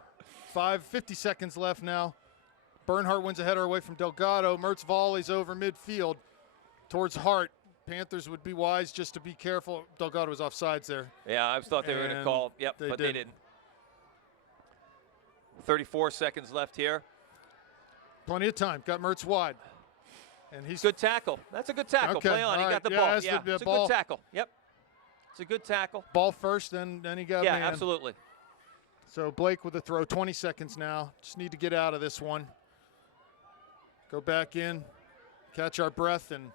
50 seconds left now. Bernhardt wins a header away from Delgado. Mertz volleys over midfield towards Hart. Panthers would be wise just to be careful. Delgado was offsides there. Yeah, I thought they were going to call. Yep, but they didn't. 34 seconds left here. Plenty of time. Got Mertz wide. And he's good tackle. That's a good tackle. Okay. Play on. He got the ball. Yeah, it's a good tackle. Yep. It's a good tackle. Ball first, then he got Yeah, man. absolutely. So Blake with the throw. 20 seconds now. Just need to get out of this one. Go back in, catch our breath, and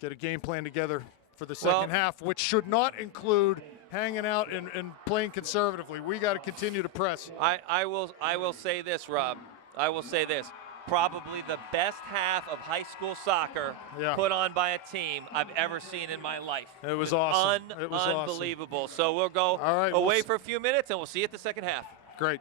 get a game plan together for the second half, which should not include hanging out and playing conservatively. We got to continue to press. I will say this, Rob. I will say this. Probably the best half of high school soccer put on by a team I've ever seen in my life. It was awesome. It was unbelievable. Awesome. So we'll go away for a few minutes, and we'll see you at the second half. Great.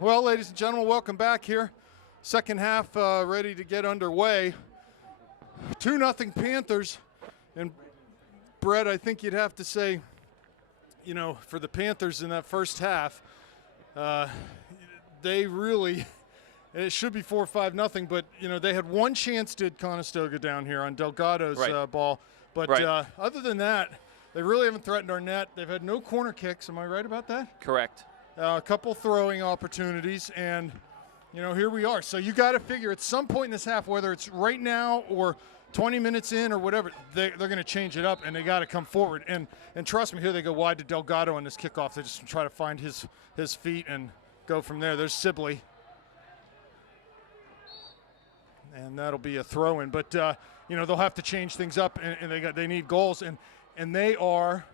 Well, ladies and gentlemen, welcome back here. Second half ready to get underway. 2-0 Panthers. And Brett, I think you'd have to say, you know, for the Panthers in that first half, they really, it should be 4-5-0, but, you know, they had one chance, did Conestoga down here on Delgado's ball. But other than that, they really haven't threatened our net. They've had no corner kicks. Am I right about that? Correct. A couple throwing opportunities, and, you know, here we are. So you got to figure at some point in this half, whether it's right now or 20 minutes in or whatever, they're going to change it up, and they got to come forward. And trust me, here they go wide to Delgado on this kickoff. They just try to find his feet and go from there. There's Sibley. And that'll be a throw-in. But, you know, they'll have to change things up, and they need goals. And they are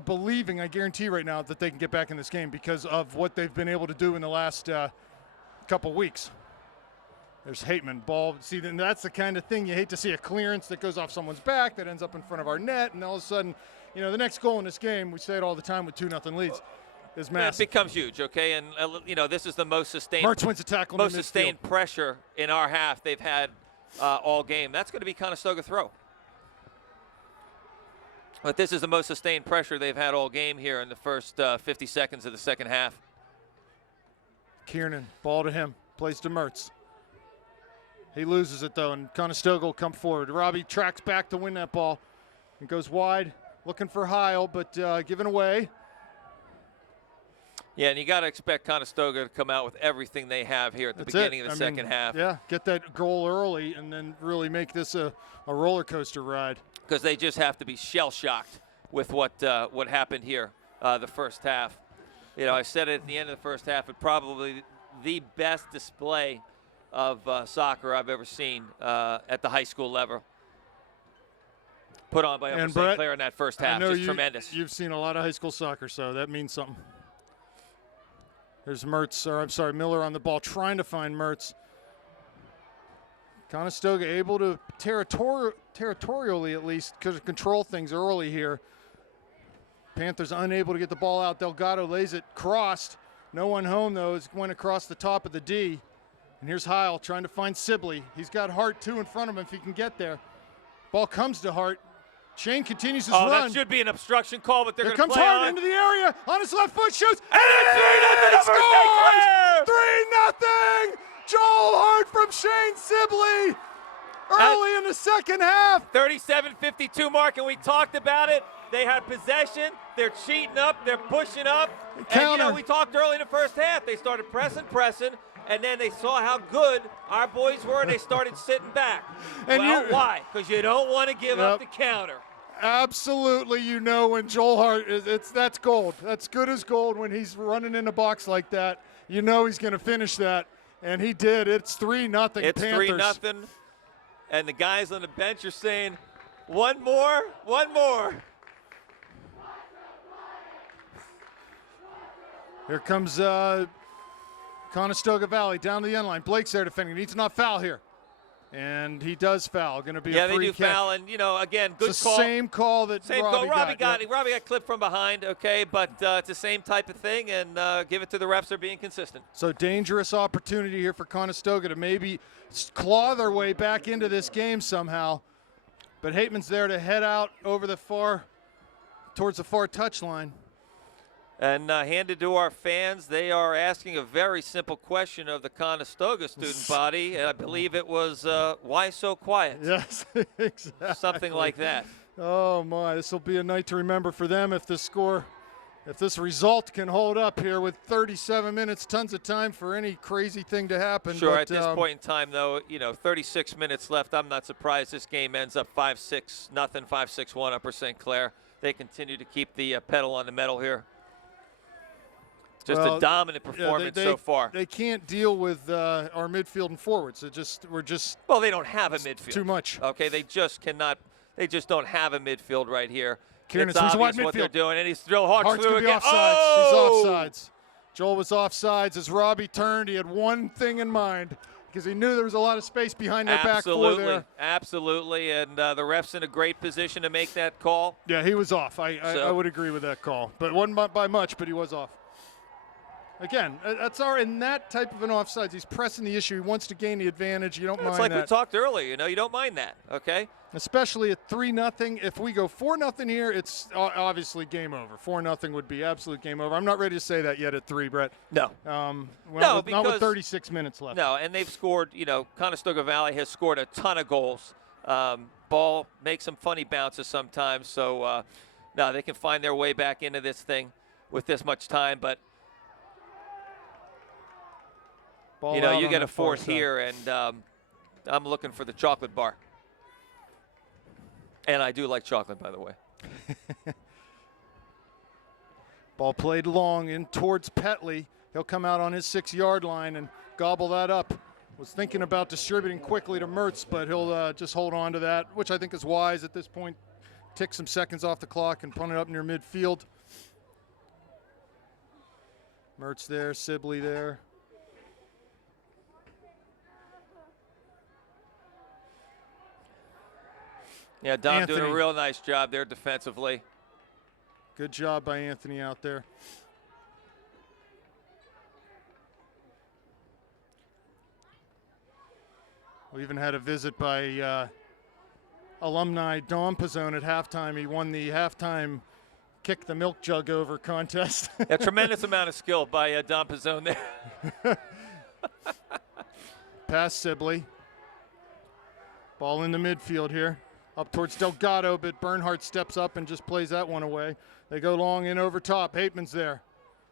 believing, I guarantee right now, that they can get back in this game because of what they've been able to do in the last couple weeks. There's Hateman, ball. See, then that's the kind of thing you hate to see, a clearance that goes off someone's back that ends up in front of our net, and all of a sudden, you know, the next goal in this game, we say it all the time with 2-0 leads, is massive. It becomes huge, okay? And, you know, this is the most sustained, Mertz wins a tackle most sustained pressure in our half they've had all game. That's going to be Conestoga throw. But this is the most sustained pressure they've had all game here in the first 50 seconds of the second half. Kiernan, ball to him, plays to Mertz. He loses it, though, and Conestoga will come forward. Robbie tracks back to win that ball and goes wide, looking for Heil, but given away. Yeah, and you got to expect Conestoga to come out with everything they have here at the beginning of the second half. Yeah, get that goal early and then really make this a roller coaster ride. Because they just have to be shell-shocked with what happened here the first half. You know, I said it at the end of the first half, it probably the best display of soccer I've ever seen at the high school level. Put on by Upper St. Clair in that first half. Just tremendous. You've seen a lot of high school soccer, so that means something. There's Miller on the ball, trying to find Mertz. Conestoga able to territorially at least control things early here. Panthers unable to get the ball out. Delgado lays it crossed. No one home, though. It went across the top of the D. And here's Heil trying to find Sibley. He's got Hart, too, in front of him if he can get there. Ball comes to Hart. Shane continues his run. Oh, that should be an obstruction call, but they're going to play on. Here comes Hart into the area. On his left foot, shoots. And it's 3-0 3-0. Joel Hart from Shane Sibley early in the second half. 37-52 mark, and we talked about it. They had possession. They're cheating up. They're pushing up. Counter. And, you know, we talked early in the first half. They started pressing, and then they saw how good our boys were, and they started sitting back. And why? Because you don't want to give up the counter. Absolutely, you know when Joel Hart that's gold. That's good as gold when he's running in a box like that. You know he's going to finish that, and he did. It's 3-0 Panthers. It's 3-0, and the guys on the bench are saying, one more. Here comes Conestoga Valley down to the end line. Blake's there defending. Needs to not foul here. And he does foul. Going to be a free kick. Yeah, they do foul, and, you know, again, good it's call. The same call that Robbie got. Robbie got clipped from behind, okay, but it's the same type of thing, and give it to the refs. They're being consistent. So dangerous opportunity here for Conestoga to maybe claw their way back into this game somehow. But Hateman's there to head out over towards the far touchline. And handed to our fans, they are asking a very simple question of the Conestoga student body, and I believe it was, why so quiet? Yes, exactly. Something like that. Oh, my. This will be a night to remember for them if this result can hold up here with 37 minutes, tons of time for any crazy thing to happen. Sure, but, at this point in time, though, 36 minutes left. I'm not surprised this game ends up 5-6, 5-6-1 Upper St. Clair. They continue to keep the pedal on the metal here. Just a dominant performance so far. They can't deal with our midfield and forwards. Well, they don't have a midfield. Too much. Okay, they just cannot. They just don't have a midfield right here. Kieran, it's obvious what they're doing, and he's still Hart's through again. Oh! He's offsides. Joel was offsides as Robbie turned. He had one thing in mind because he knew there was a lot of space behind that back four there. Absolutely, and the ref's in a great position to make that call. Yeah, he was off. I would agree with that call, but wasn't by much, but he was off. Again, that's in that type of an offsides. He's pressing the issue. He wants to gain the advantage. You don't mind that. It's like we talked earlier. You don't mind that, okay? Especially at 3-0. If we go 4-0 here, it's obviously game over. 4-0 would be absolute game over. I'm not ready to say that yet at 3, Brett. No. Not with 36 minutes left. No, and they've scored, Conestoga Valley has scored a ton of goals. Ball makes some funny bounces sometimes. So, no, they can find their way back into this thing with this much time, but you get a fourth here, and I'm looking for the chocolate bar. And I do like chocolate, by the way. Ball played long in towards Petley. He'll come out on his 6-yard line and gobble that up. Was thinking about distributing quickly to Mertz, but he'll just hold on to that, which I think is wise at this point. Tick some seconds off the clock and punt it up near midfield. Mertz there, Sibley there. Yeah, Dom doing a real nice job there defensively. Good job by Anthony out there. We even had a visit by alumni Dom Pizzone at halftime. He won the halftime kick the milk jug over contest. A tremendous amount of skill by Dom Pizzone there. Pass Sibley. Ball in the midfield here. Up towards Delgado, but Bernhardt steps up and just plays that one away. They go long in over top. Hateman's there.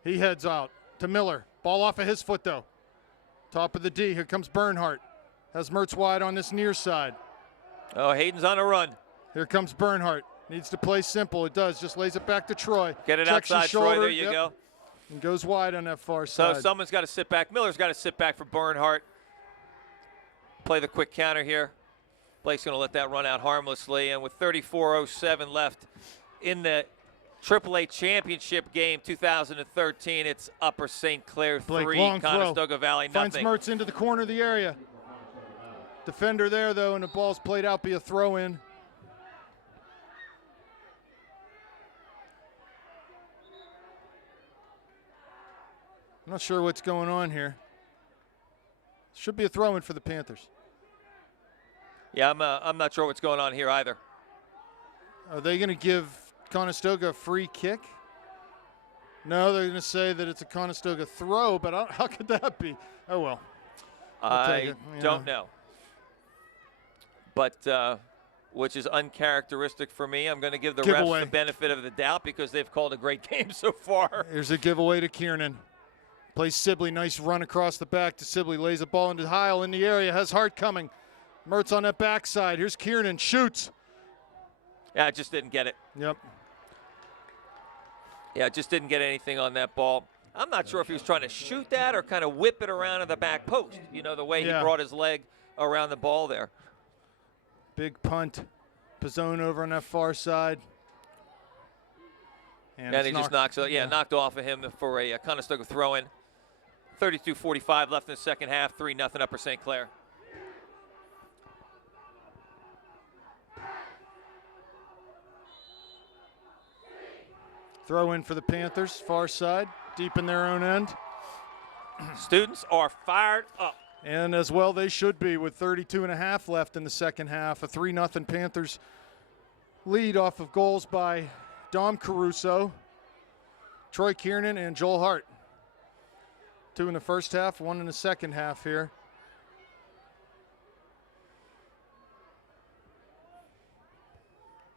He heads out to Miller. Ball off of his foot, though. Top of the D. Here comes Bernhardt. Has Mertz wide on this near side. Oh, Hayden's on a run. Here comes Bernhardt. Needs to play simple. It does. Just lays it back to Troy. Get it Checks his outside, shoulder. Troy. There you go. And goes wide on that far So side. someone's got to sit back. Miller's got to sit back for Bernhardt. Play the quick counter here. Blake's going to let that run out harmlessly. And with 34:07 left in the PIAA Championship game 2013, it's Upper St. Clair 3, Conestoga Valley Finds nothing. Mertz into the corner of the area. Defender there, though, and the ball's played out, be a throw-in. I'm not sure what's going on here. Should be a throw-in for the Panthers. Yeah, I'm not sure what's going on here either. Are they going to give Conestoga a free kick? No, they're going to say that it's a Conestoga throw, but how could that be? Oh, well. I don't know. But which is uncharacteristic for me. I'm going to give the refs the benefit of the doubt because they've called a great game so far. Here's a giveaway to Kiernan. Plays Sibley. Nice run across the back to Sibley. Lays a ball into Heil in the area. Has Hart coming. Mertz on that backside. Here's Kiernan. Shoots. Yeah, just didn't get it. Yep. Yeah, just didn't get anything on that ball. I'm not sure if he was trying to shoot that or kind of whip it around in the back post. You know, the way he brought his leg around the ball there. Big punt. Pizzone over on that far side. And he just knocks it. Knocked off of him for a Conestoga throw-in. 32:45 left in the second half. 3-0 Upper St. Clair. Throw in for the Panthers, far side, deep in their own end. Students are fired up. And as well they should be with 32.5 left in the second half. A 3-0 Panthers lead off of goals by Dom Caruso, Troy Kiernan, and Joel Hart. 2 in the first half, 1 in the second half here.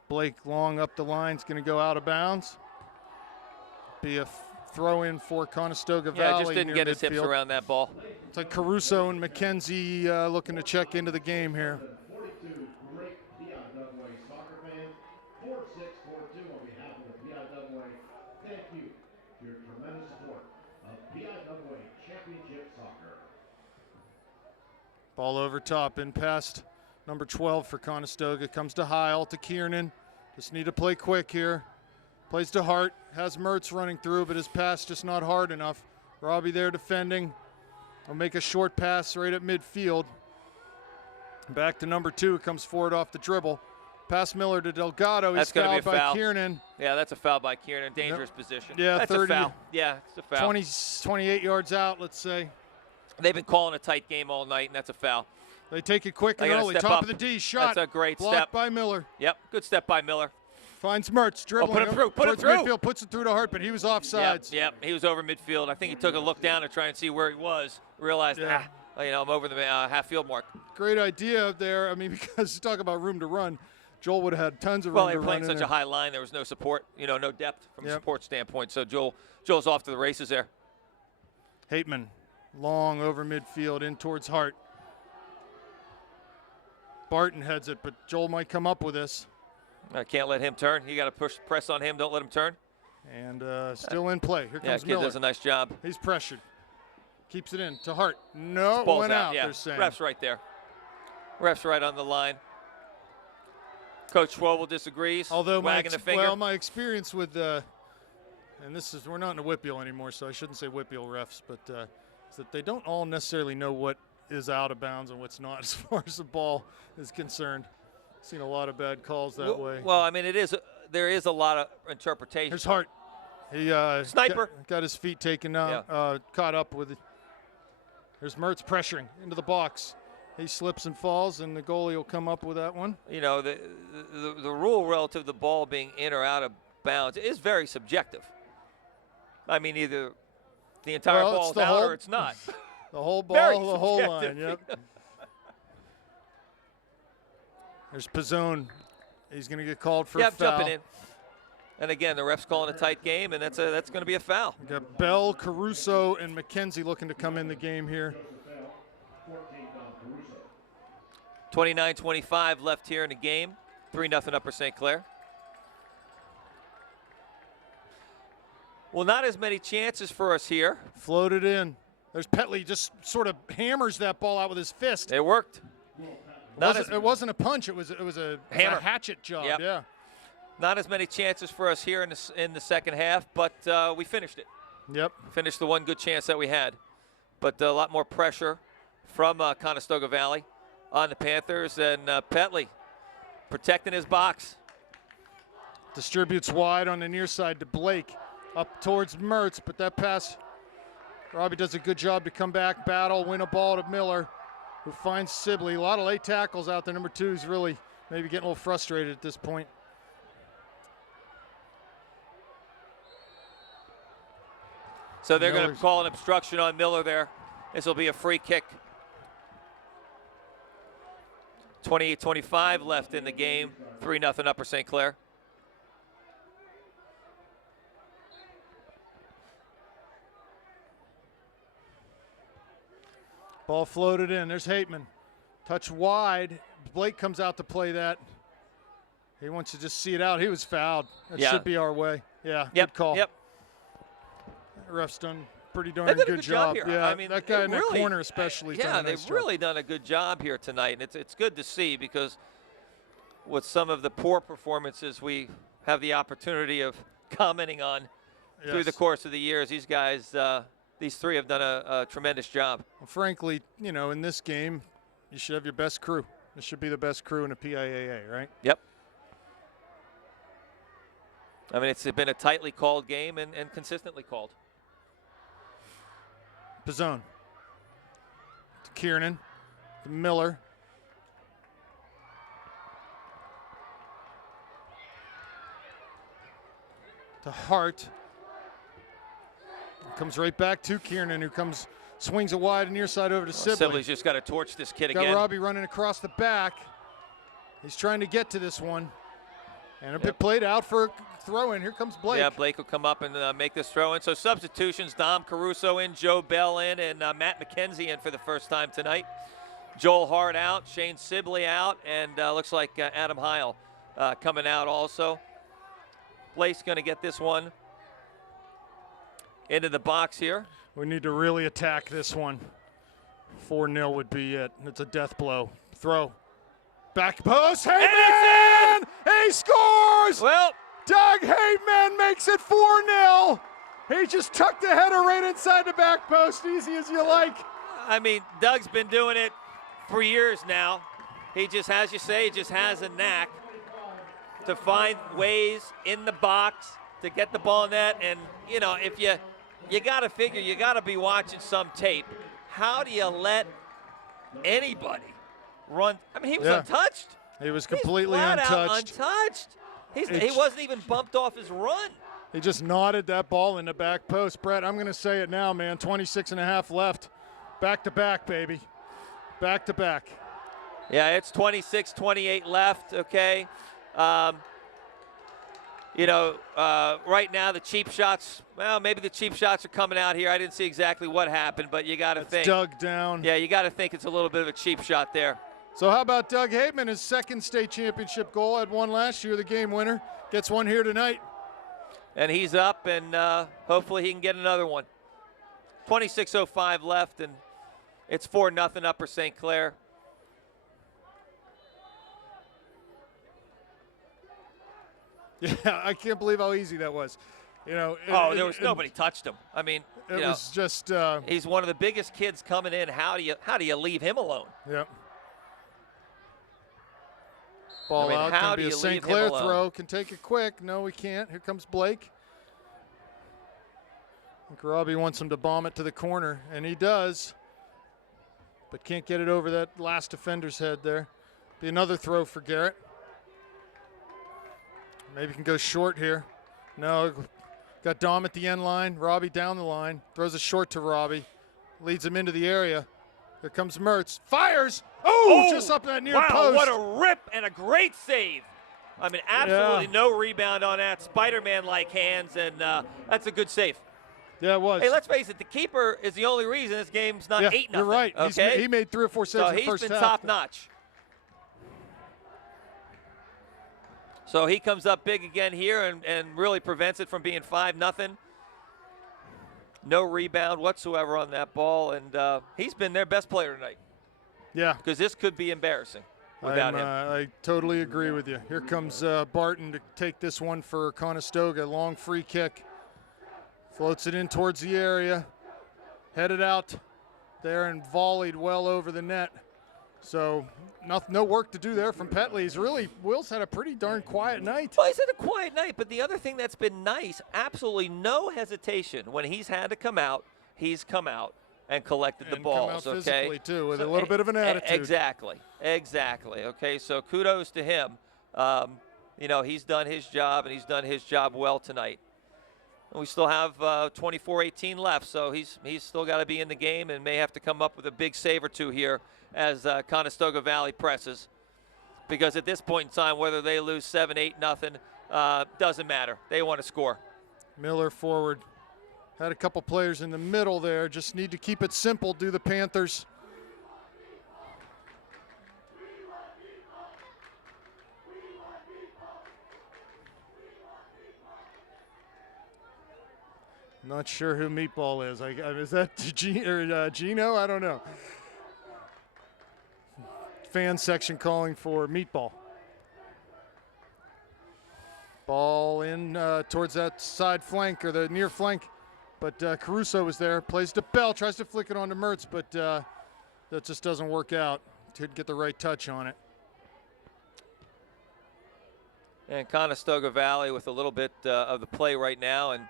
Blake long up the line is going to go out of bounds. Be a throw in for Conestoga Valley. Yeah, just didn't get his hips around that ball. It's like Caruso and McKenzie looking to check into the game here. 42 great PIAA soccer fans. 4642 on behalf of the PIAA. Thank you for your tremendous support of PIAA Championship Soccer. Ball over top in past number 12 for Conestoga. Comes to Heil, to Kiernan. Just need to play quick here. Plays to Hart, has Mertz running through, but his pass just not hard enough. Robbie there defending. Will make a short pass right at midfield. Back to number 2, comes forward off the dribble. Pass Miller to Delgado. He's fouled by Kiernan. Yeah, that's a foul by Kiernan. Dangerous position. Yeah, that's 30, a foul. Yeah, it's a foul. 28 yards out, let's say. They've been calling a tight game all night, and that's a foul. They take it quick and early. Top of the D, shot. That's a great blocked step. by Miller. Yep, good step by Miller. Finds Mertz, dribbling. Put it through, put it through. Midfield, puts it through to Hart, but he was offsides. Yep, he was over midfield. I think he took a look down to try and see where he was. Realized, I'm over the half-field mark. Great idea there. I mean, because you talk about room to run, Joel would have had tons of room to run. Well, they're playing such a high line. There was no support, no depth from a support standpoint. So Joel's off to the races there. Hateman, long over midfield, in towards Hart. Barton heads it, but Joel might come up with this. I can't let him turn. You got to press on him. Don't let him turn. And still in play. Here comes kid Miller. Does a nice job. He's pressured. Keeps it in to Hart. No, ball's went out. Yeah. They're saying. Ref's right there. Ref's right on the line. Coach Schwabel disagrees. Although wagging the finger. my experience with, and we're not in a whippeal anymore, so I shouldn't say whippeal refs, but is that they don't all necessarily know what is out of bounds and what's not as far as the ball is concerned. Seen a lot of bad calls that way. Well, I mean, there is a lot of interpretation. There's Hart. He sniper got his feet taken out, caught up with it. There's Mertz pressuring into the box. He slips and falls, and the goalie will come up with that one. The rule relative to the ball being in or out of bounds is very subjective. I mean, either the entire ball's out or it's not. The whole ball, the whole line, yep. There's Pizzone. He's going to get called for a foul. Jumping in. And again, the ref's calling a tight game, and that's going to be a foul. We got Bell, Caruso, and McKenzie looking to come in the game here. 29-25 left here in the game. 3-0 Upper St. Clair. Well, not as many chances for us here. Floated in. There's Petley, just sort of hammers that ball out with his fist. It worked. It wasn't a punch. It was a hatchet job. Yep. Yeah. Not as many chances for us here in the second half, but we finished it. Yep. Finished the one good chance that we had. But a lot more pressure from Conestoga Valley on the Panthers, and Petley protecting his box. Distributes wide on the near side to Blake. Up towards Mertz, but that pass, Robbie does a good job to come back, battle, win a ball to Miller, who finds Sibley. A lot of late tackles out there. Number 2 is really maybe getting a little frustrated at this point. So they're going to call an obstruction on Miller there. This will be a free kick. 28-25 left in the game. 3-0 Upper St. Clair. Ball floated in. There's Hateman. Touch wide. Blake comes out to play that. He wants to just see it out. He was fouled. That should be our way. Yeah, good call. Yep. The ref's done pretty darn They did a good job. here. Yeah, I mean, that guy in that corner especially. Yeah, they've really done a good job here tonight, and it's good to see, because with some of the poor performances we have the opportunity of commenting on through the course of the years, these guys, these 3 have done a tremendous job. Well, frankly, you know, in this game, you should have your best crew. This should be the best crew in a PIAA, right? Yep. I mean, it's been a tightly called game and consistently called. Pizzone to Kiernan, to Miller. To Hart. Comes right back to Kiernan, who swings it wide near side over to Sibley. Sibley's just got to torch this kid again. Got Robbie running across the back. He's trying to get to this one. And a bit played out for a throw in. Here comes Blake. Yeah, Blake will come up and make this throw in. So substitutions: Dom Caruso in, Joe Bell in, and Matt McKenzie in for the first time tonight. Joel Hart out, Shane Sibley out, and looks like Adam Heil coming out also. Blake's going to get this one into the box here. We need to really attack this one. 4-0 would be it. It's a death blow. Throw. Back post. Hateman! He scores! Well, Doug Hateman makes it 4-0. He just tucked the header right inside the back post, easy as you like. I mean, Doug's been doing it for years now. He just, as you say, just has a knack to find ways in the box to get the ball in that. And, you know, if you got to figure, you got to be watching some tape. How do you let anybody run? I mean, he was untouched. He was completely untouched. He wasn't even bumped off his run. He just nodded that ball in the back post. Brett, I'm going to say it now, man. 26 and a half left. Back to back, baby. Back to back. Yeah, it's 26-28 left, okay. Right now the cheap shots, well, maybe the cheap shots are coming out here. I didn't see exactly what happened, but you got to think. Dug down. Yeah, you got to think it's a little bit of a cheap shot there. So how about Doug Hateman, his second state championship goal? Had one last year, the game winner. Gets one here tonight. And he's up, and hopefully he can get another one. 26:05 left, and it's 4-0 Upper St. Clair. Yeah, I can't believe how easy that was. You know. There was nobody touched him. I mean, it was just. He's one of the biggest kids coming in. How do you leave him alone? Yep. Ball out. Can be a St. Clair throw. Can take it quick. No, we can't. Here comes Blake. I think Robbie wants him to bomb it to the corner, and he does. But can't get it over that last defender's head there. Be another throw for Garrett. Maybe can go short here. No, got Dom at the end line. Robbie down the line. Throws a short to Robbie. Leads him into the area. Here comes Mertz. Fires! Oh, just up that near post. What a rip and a great save I mean, absolutely no rebound on that. Spider-Man-like hands, and that's a good save. Yeah, it was. Hey, let's face it, the keeper is the only reason this game's not 8-0. You're right. Okay? He made 3 or 4 saves in the first half. So he's been top-notch. So he comes up big again here and really prevents it from being 5-0. No rebound whatsoever on that ball, and he's been their best player tonight. Yeah. Because this could be embarrassing without him. I totally agree with you. Here comes Barton to take this one for Conestoga. Long free kick. Floats it in towards the area. Headed out there and volleyed well over the net. So no work to do there from Petley. Will's had a pretty darn quiet night. Well, he's had a quiet night, but the other thing that's been nice, absolutely no hesitation. When he's had to come out, he's come out and collected the balls. Come out okay, physically too, with a little bit of an attitude. Exactly. Okay, so kudos to him. He's done his job, and he's done his job well tonight. We still have 24-18 left, so he's still got to be in the game and may have to come up with a big save or two here as Conestoga Valley presses. Because at this point in time, whether they lose 7-8-0, doesn't matter. They want to score. Miller forward. Had a couple players in the middle there. Just need to keep it simple, do the Panthers. Not sure who Meatball is. Is that Gino? I don't know. Fan section calling for Meatball. Ball in towards that side flank or the near flank. But Caruso was there. Plays to Bell. Tries to flick it onto Mertz, but that just doesn't work out. Didn't get the right touch on it. And Conestoga Valley with a little bit of the play right now. And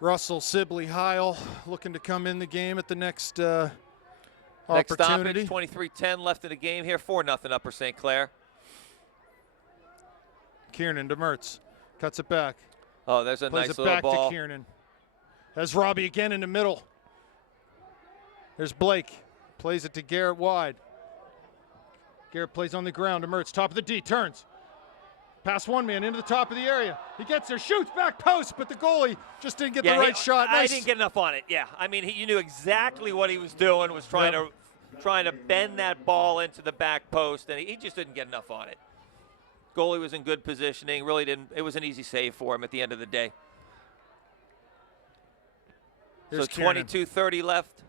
Russell, Sibley, Heil looking to come in the game at the next next opportunity. stoppage, 23-10 left in the game here, 4-0 Upper St. Clair. Kiernan to Mertz. Cuts it back. Oh, there's a Plays nice it little back ball. to Kiernan. Has Robbie again in the middle. There's Blake. Plays it to Garrett wide. Garrett plays on the ground to Mertz. Top of the D. Turns. Past one man into the top of the area. He gets there, shoots back post, but the goalie just didn't get the right shot. I didn't get enough on it. Yeah, I mean, you knew exactly what he was doing. Was trying to bend that ball into the back post, and he just didn't get enough on it. Goalie was in good positioning. Really didn't. It was an easy save for him at the end of the day. Here's so 22:30 left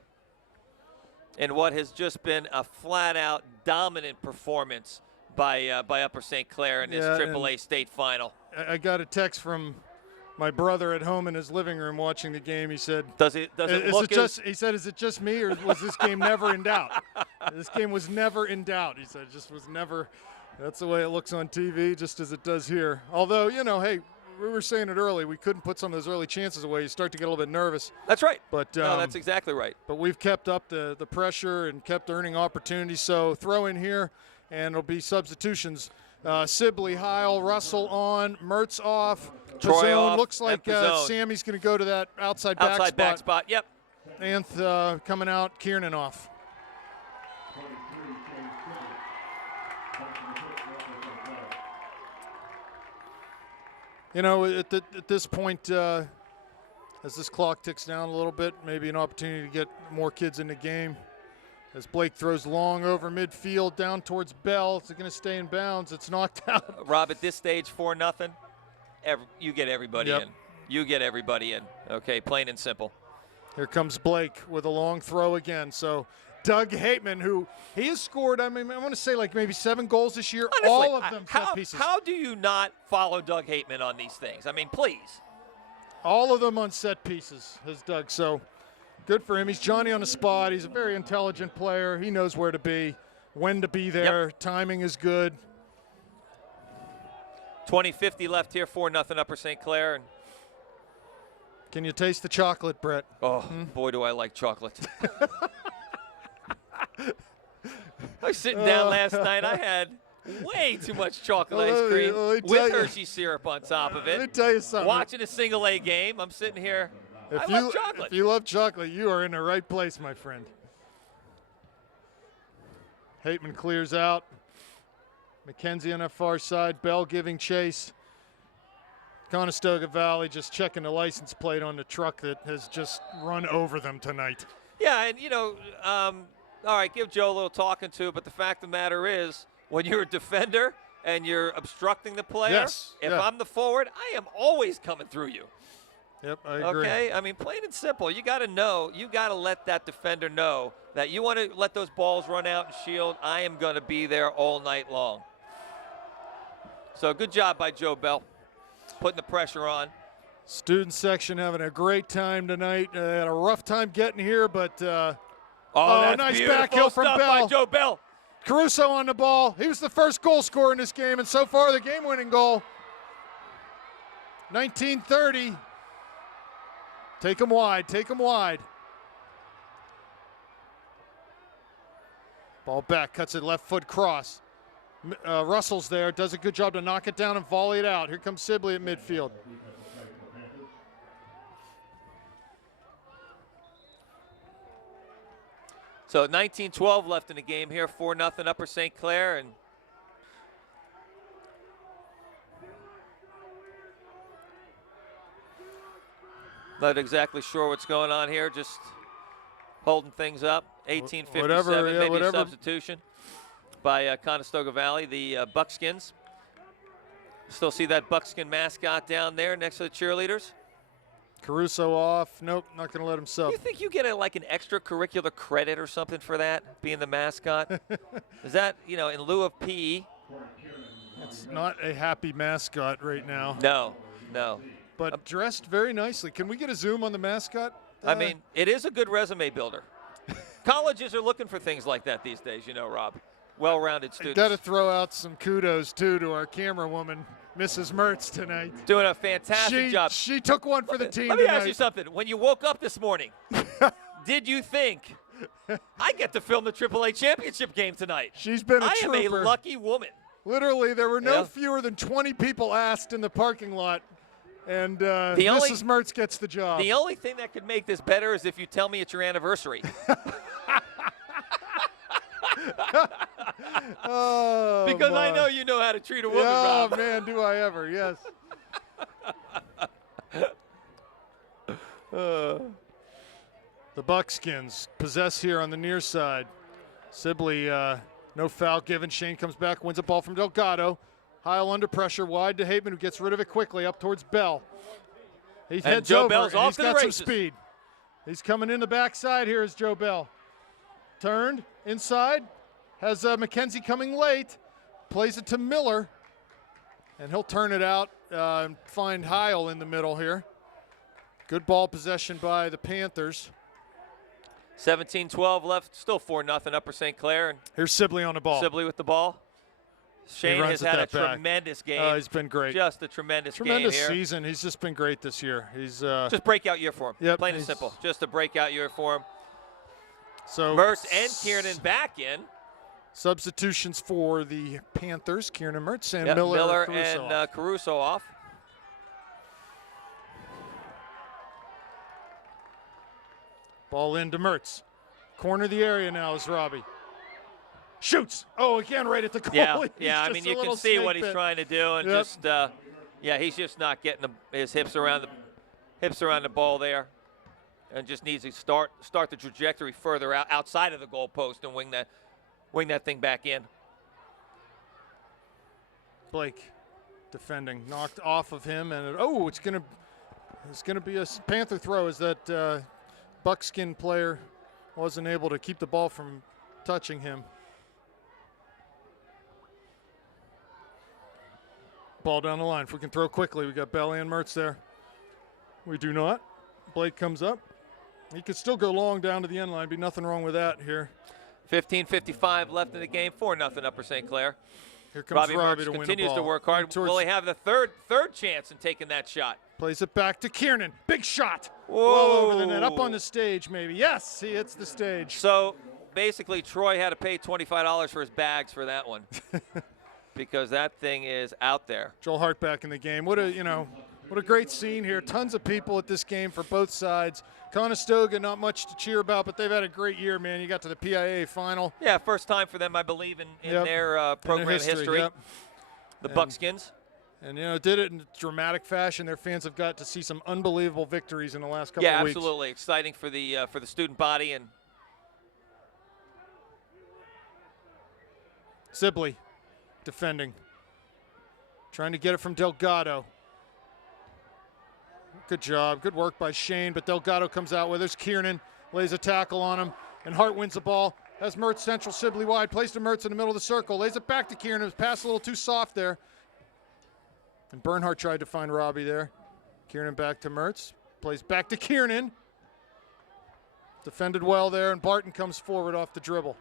in what has just been a flat-out dominant performance by Upper St. Clair in this AAA state final. I got a text from my brother at home in his living room watching the game. He said, he said, is it just me, or was this game never in doubt? This game was never in doubt. He said, it just was never. That's the way it looks on TV, just as it does here. Although, hey, we were saying it early. We couldn't put some of those early chances away. You start to get a little bit nervous. That's right. But no, that's exactly right. But we've kept up the pressure and kept earning opportunities. So throw in here, and it'll be substitutions. Sibley, Heil, Russell on, Mertz off. Troy off. Looks like Sammy's going to go to that outside back spot. Yep. Anth coming out, Kiernan off. At this point, as this clock ticks down a little bit, maybe an opportunity to get more kids in the game. As Blake throws long over midfield down towards Bell. It's going to stay in bounds. It's knocked out. Rob, at this stage, 4-0, you get everybody in. You get everybody in. Okay, plain and simple. Here comes Blake with a long throw again. So Doug Hateman, who he has scored, I want to say like maybe 7 goals this year. Honestly, all of them set pieces. How do you not follow Doug Hateman on these things? I mean, please. All of them on set pieces has Doug. So good for him. He's Johnny on the spot. He's a very intelligent player. He knows where to be, when to be there. Yep. Timing is good. 20:50 left here, 4-0 Upper St. Clair. Can you taste the chocolate, Brett? Oh, boy, do I like chocolate. I was sitting down last night. I had way too much chocolate ice cream with Hershey syrup on top of it. Let me tell you something. Watching a single A game, I'm sitting here. I love chocolate. If you love chocolate, you are in the right place, my friend. Hateman clears out. McKenzie on that far side. Bell giving chase. Conestoga Valley just checking the license plate on the truck that has just run over them tonight. Yeah, and, all right, give Joe a little talking to, but the fact of the matter is, when you're a defender and you're obstructing the player, if I'm the forward, I am always coming through you. Yep, I agree. Okay, I mean, plain and simple. You got to know, you got to let that defender know that you want to let those balls run out and shield. I am going to be there all night long. So good job by Joe Bell, putting the pressure on. Student section having a great time tonight. Had a rough time getting here, but that's nice backhill from stuff Bell. by Joe Bell. Caruso on the ball. He was the first goal scorer in this game, and so far the game-winning goal. 1930. Take him wide, take him wide. Ball back, cuts it left foot cross. Russell's there, does a good job to knock it down and volley it out. Here comes Sibley at midfield. So 19-12 left in the game here, 4-0 Upper St. Clair, and not exactly sure what's going on here, just holding things up. 1857, maybe a substitution by Conestoga Valley, the Buckskins. Still see that Buckskin mascot down there next to the cheerleaders. Caruso off. Nope, not going to let him sub. You think you get like an extracurricular credit or something for that, being the mascot? Is that, in lieu of PE? It's not a happy mascot right now. No. But dressed very nicely. Can we get a zoom on the mascot? I mean, it is a good resume builder. Colleges are looking for things like that these days, Rob. Well-rounded students. Got to throw out some kudos, too, to our camera woman, Mrs. Mertz, tonight. Doing a fantastic job. She took one for the team Let me tonight. ask you something. When you woke up this morning, did you think, I get to film the AAA championship game tonight? She's been a I trooper. am a lucky woman. Literally, there were no fewer than 20 people asked in the parking lot. And Mrs. Mertz gets the job. The only thing that could make this better is if you tell me it's your anniversary. Because I know you know how to treat a woman, Rob. Oh, man, do I ever, yes. The Buckskins possess here on the near side. Sibley, no foul given. Shane comes back, wins a ball from Delgado. Heil under pressure, wide to Hateman, who gets rid of it quickly, up towards Bell. He heads Joe over, Bell's and off he's to got the some races. speed. He's coming in the backside. Here is Joe Bell. Turned, inside, has McKenzie coming late, plays it to Miller, and he'll turn it out and find Heil in the middle here. Good ball possession by the Panthers. 17-12 left, still 4-0 Upper St. Clair. And here's Sibley on the ball. Sibley with the ball. Shane has had a tremendous game. He's been great. Just a tremendous game Tremendous here. season. He's just been great this year. He's just breakout year for him. Yep, Plain and simple. Just a breakout year for him. So Mertz and Kiernan back in. Substitutions for the Panthers. Kiernan Mertz and Miller Caruso and Caruso off. Ball into Mertz. Corner of the area now is Robbie. Shoots. Oh, again, right at the goal. Yeah. I mean, you can see what he's trying to do, and he's just not getting his hips around the ball there, and just needs to start the trajectory further outside of the goalpost and wing that thing back in. Blake defending, knocked off of him, and it's gonna be a Panther throw as that Buckskin player wasn't able to keep the ball from touching him. Ball down the line. If we can throw quickly, we got Bell and Mertz there. We do not. Blake comes up. He could still go long down to the end line. Be nothing wrong with that here. 15:55 left in the game. 4-0 Upper St. Clair. Here comes Robbie Robbie Mertz to win the continues ball. to work hard. Will he have the third chance in taking that shot? Plays it back to Kiernan. Big shot. Whoa. Well over the net. Up on the stage, maybe. Yes, he hits the stage. So basically, Troy had to pay $25 for his bags for that one. Because that thing is out there. Joel Hart back in the game. What a What a great scene here. Tons of people at this game for both sides. Conestoga, not much to cheer about, but they've had a great year, man. You got to the PIAA final. Yeah, first time for them, I believe, in Yep. their program In their history. Yep. The Buckskins. And, you know, did it in dramatic fashion. Their fans have got to see some unbelievable victories in the last couple of weeks. Yeah, absolutely. Exciting for the student body. And Sibley defending. Trying to get it from Delgado. Good job. Good work by Shane, but Delgado comes out with it. There's Kiernan, lays a tackle on him, and Hart wins the ball. Has Mertz central, Sibley wide. Plays to Mertz in the middle of the circle. Lays it back to Kiernan. His pass a little too soft there. And Bernhardt tried to find Robbie there. Kiernan back to Mertz. Plays back to Kiernan. Defended well there, and Barton comes forward off the dribble.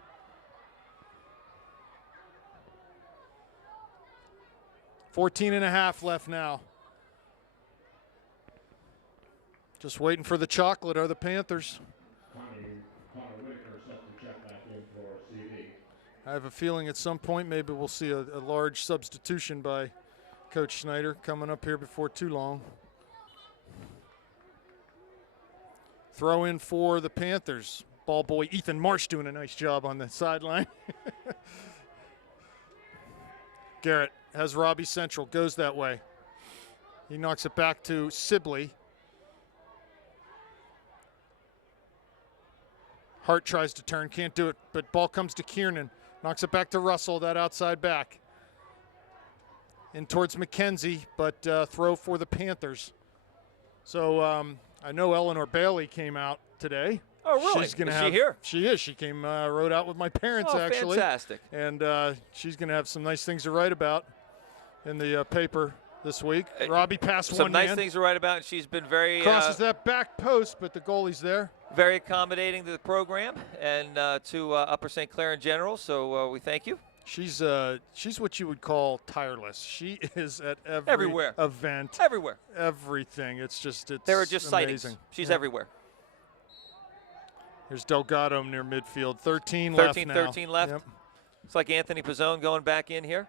.14.5 left now. Just waiting for the chocolate are the Panthers. I have a feeling at some point maybe we'll see a large substitution by Coach Schneider coming up here before too long. Throw in for the Panthers. Ball boy Ethan Marsh doing a nice job on the sideline. Garrett has Robbie central, goes that way. He knocks it back to Sibley. Hart tries to turn, can't do it, but ball comes to Kiernan. Knocks it back to Russell, that outside back. In towards McKenzie, but throw for the Panthers. So I know Eleanor Bailey came out today. Oh, really? She's gonna Is she here? She is. She came, rode out with my parents, actually. Fantastic. And she's going to have some nice things to write about in the paper this week. Robbie passed some one nice man. things to write about, and she's been very crosses that back post, but the goalie's there. Very accommodating to the program and to Upper St. Clair in general. So we thank you. She's what you would call tireless. She is at everywhere event, everywhere, everything. It's there are just amazing. sightings. She's everywhere. Here's Delgado near midfield. 13 left now. 13 left. Yep. It's like Anthony Pizzone going back in here.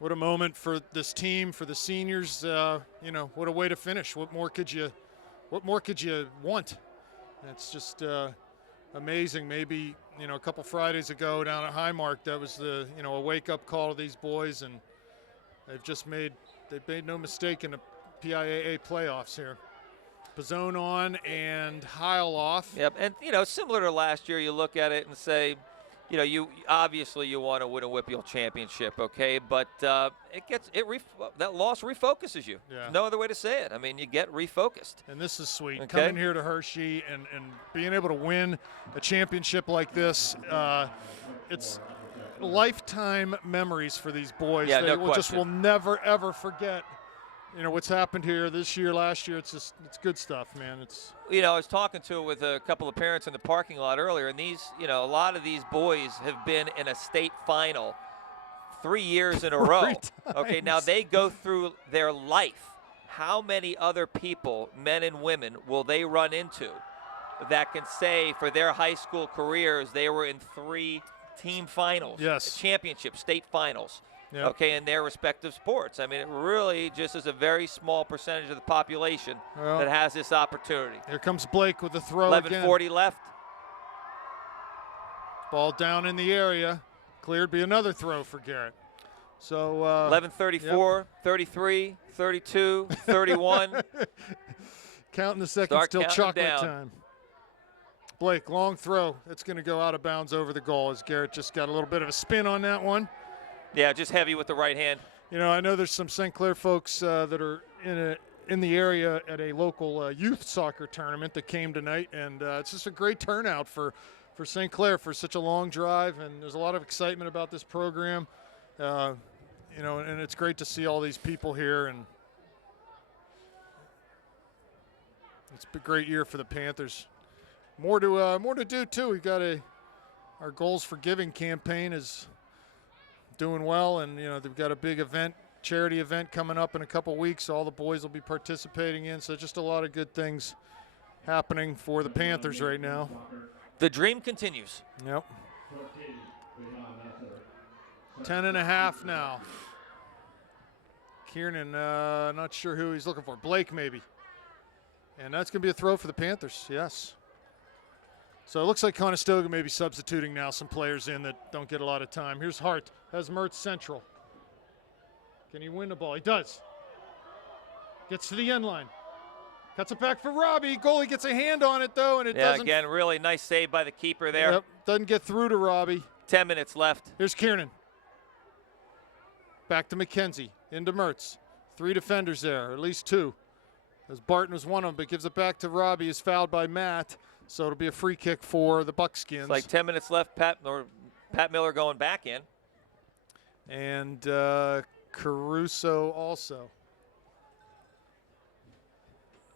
What a moment for this team, for the seniors. You know, what a way to finish. What more could you want? It's just amazing. Maybe, you know, a couple Fridays ago down at Highmark, that was a wake-up call to these boys, and they've made no mistake in the PIAA playoffs here. Pizzone on and Heil off. Yep, and similar to last year, you look at it and say, you obviously you want to win a WPIAL championship, okay? But that loss refocuses you. Yeah. No other way to say it. I mean, you get refocused. And this is sweet. Okay. Coming here to Hershey and being able to win a championship like this, it's lifetime memories for these boys. Yeah, they no question. will never ever forget. What's happened here this year, last year. It's good stuff, man. I was talking with a couple of parents in the parking lot earlier, and these, a lot of these boys have been in a state final 3 years in a row. Times. Okay, now they go through their life. How many other people, men and women, will they run into that can say for their high school careers they were in 3 team finals, yes, championship, state finals? Yep. Okay, in their respective sports. I mean, it really just is a very small percentage of the population that has this opportunity. Here comes Blake with the throw 11:40 left. Ball down in the area. Cleared, be another throw for Garrett. So 11:34, 33, 32, 31. Counting the seconds till chocolate down. time. Blake, long throw. It's going to go out of bounds over the goal as Garrett just got a little bit of a spin on that one. Yeah, just heavy with the right hand. I know there's some St. Clair folks that are in the area at a local youth soccer tournament that came tonight, and it's just a great turnout for St. Clair for such a long drive, and there's a lot of excitement about this program. And it's great to see all these people here, and it's a great year for the Panthers. More to do too. We've got our Goals for Giving campaign is doing well, and they've got a big charity event coming up in a couple weeks. All the boys will be participating in, so just a lot of good things happening for the Panthers right now. The dream continues. Yep. 10.5 now. Kiernan, not sure who he's looking for. Blake, maybe. And that's going to be a throw for the Panthers, yes. So it looks like Conestoga may be substituting now some players in that don't get a lot of time. Here's Hart, has Mertz central. Can he win the ball? He does. Gets to the end line. Cuts it back for Robbie. Goalie gets a hand on it, though, and it doesn't. Yeah, again, really nice save by the keeper there. Yep, doesn't get through to Robbie. 10 minutes left. Here's Kiernan. Back to McKenzie, into Mertz. 3 defenders there, or at least 2. As Barton was one of them, but gives it back to Robbie. He's fouled by Matt, so it'll be a free kick for the Buckskins. It's like 10 minutes left. Pat Miller going back in. And Caruso also.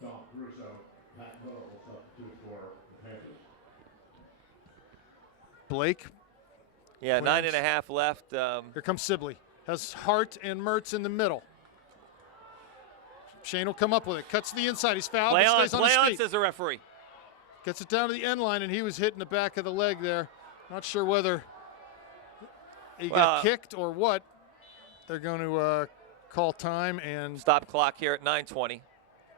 Don Caruso, Pat Miller will substitute for the Panthers. Blake. Yeah, Williams. 9.5 left. Here comes Sibley. Has Hart and Mertz in the middle. Shane will come up with it. Cuts to the inside. He's fouled. Play but on, stays on his feet. says the referee. Gets it down to the end line, and he was hitting the back of the leg there. Not sure whether he got kicked or what. They're going to call time and stop clock here at 9:20.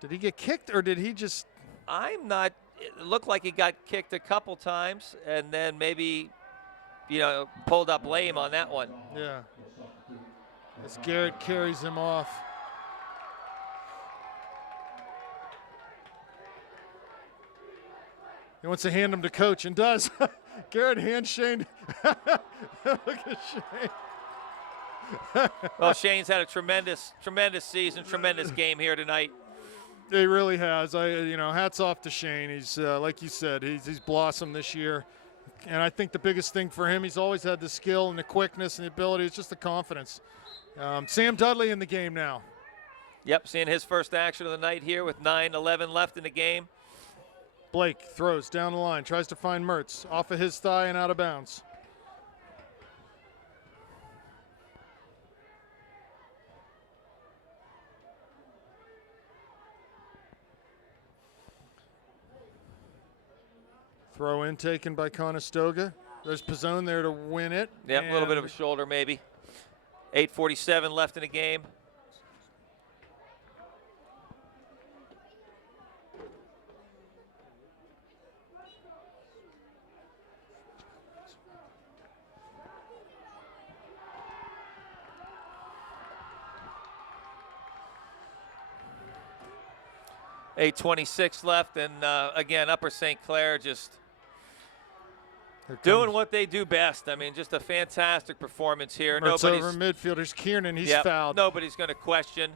Did he get kicked or did he just? I'm not. It looked like he got kicked a couple times and then maybe, pulled up lame on that one. Yeah. As Garrett carries him off. He wants to hand him to coach and does. Garrett hands Shane. Look at Shane. Well, Shane's had a tremendous season, tremendous game here tonight. He really has. Hats off to Shane. He's like you said, he's blossomed this year, and I think the biggest thing for him, he's always had the skill and the quickness and the ability. It's just the confidence. Sam Dudley in the game now. Yep, seeing his first action of the night here with 9:11 left in the game. Blake throws down the line, tries to find Mertz off of his thigh and out of bounds. Throw in taken by Conestoga. There's Pizzone there to win it. Yep, a little bit of a shoulder maybe. 8:47 left in the game. .8:26 left, and again, Upper St. Clair just doing what they do best. I mean, just a fantastic performance here. Mertz over midfielders. Kiernan, he's fouled. Nobody's going to question.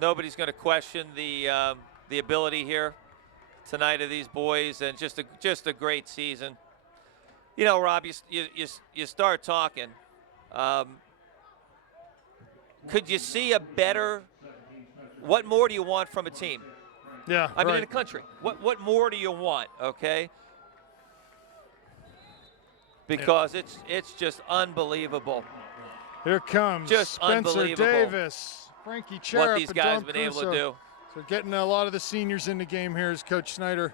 Nobody's going to question the ability here tonight of these boys, and just a great season. Rob, you start talking. Could you see a better? What more do you want from a team? Yeah, I mean, in the country. What more do you want? Okay. Because it's just unbelievable. Here comes just Spencer Davis, Frankie Cherub, what these guys have been able to do. So getting a lot of the seniors in the game here is Coach Snyder.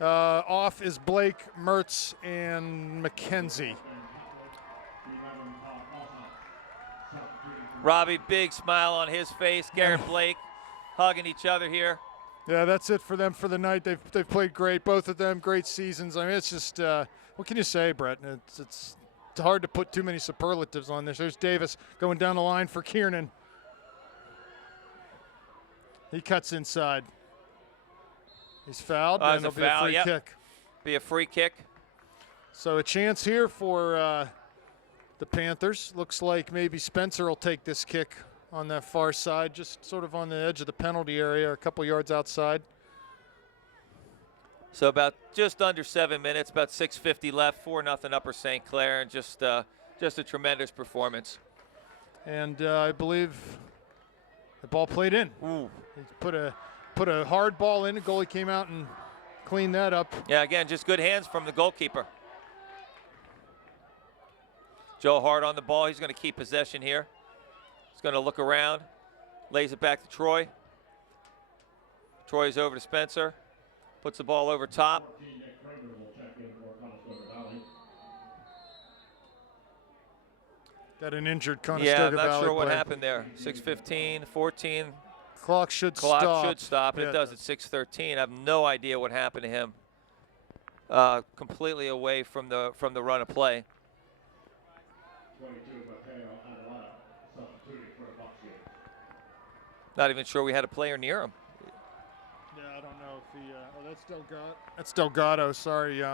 Off is Blake, Mertz, and McKenzie. Robbie, big smile on his face. Garrett Blake hugging each other here. Yeah, that's it for them for the night. They've played great, both of them, great seasons. I mean, it's just what can you say, Brett? It's hard to put too many superlatives on this. There's Davis going down the line for Kiernan. He cuts inside. He's fouled, and it'll be a free kick. Be a free kick. So a chance here for the Panthers. Looks like maybe Spencer will take this kick on that far side, just sort of on the edge of the penalty area, a couple yards outside. So about just under 7 minutes, about 6:50 left, 4-0 Upper St. Clair, and just a tremendous performance. And I believe the ball played in. Ooh. He put a hard ball in. The goalie came out and cleaned that up. Yeah, again, just good hands from the goalkeeper. Joe Hart on the ball. He's going to keep possession here. He's going to look around, lays it back to Troy. Troy's over to Spencer, puts the ball over top. Got an injured Conestoga Yeah, I'm not Valley sure what player. happened there. 6:15, 14. Clock should Clock stop. should stop, and Yeah, it does at 6:13. I have no idea what happened to him. Completely away from the run of play. 22 Mateo Adelana, substituting for Buckshot. Not even sure we had a player near him. Yeah, I don't know if he. That's Delgado. That's Delgado. Sorry.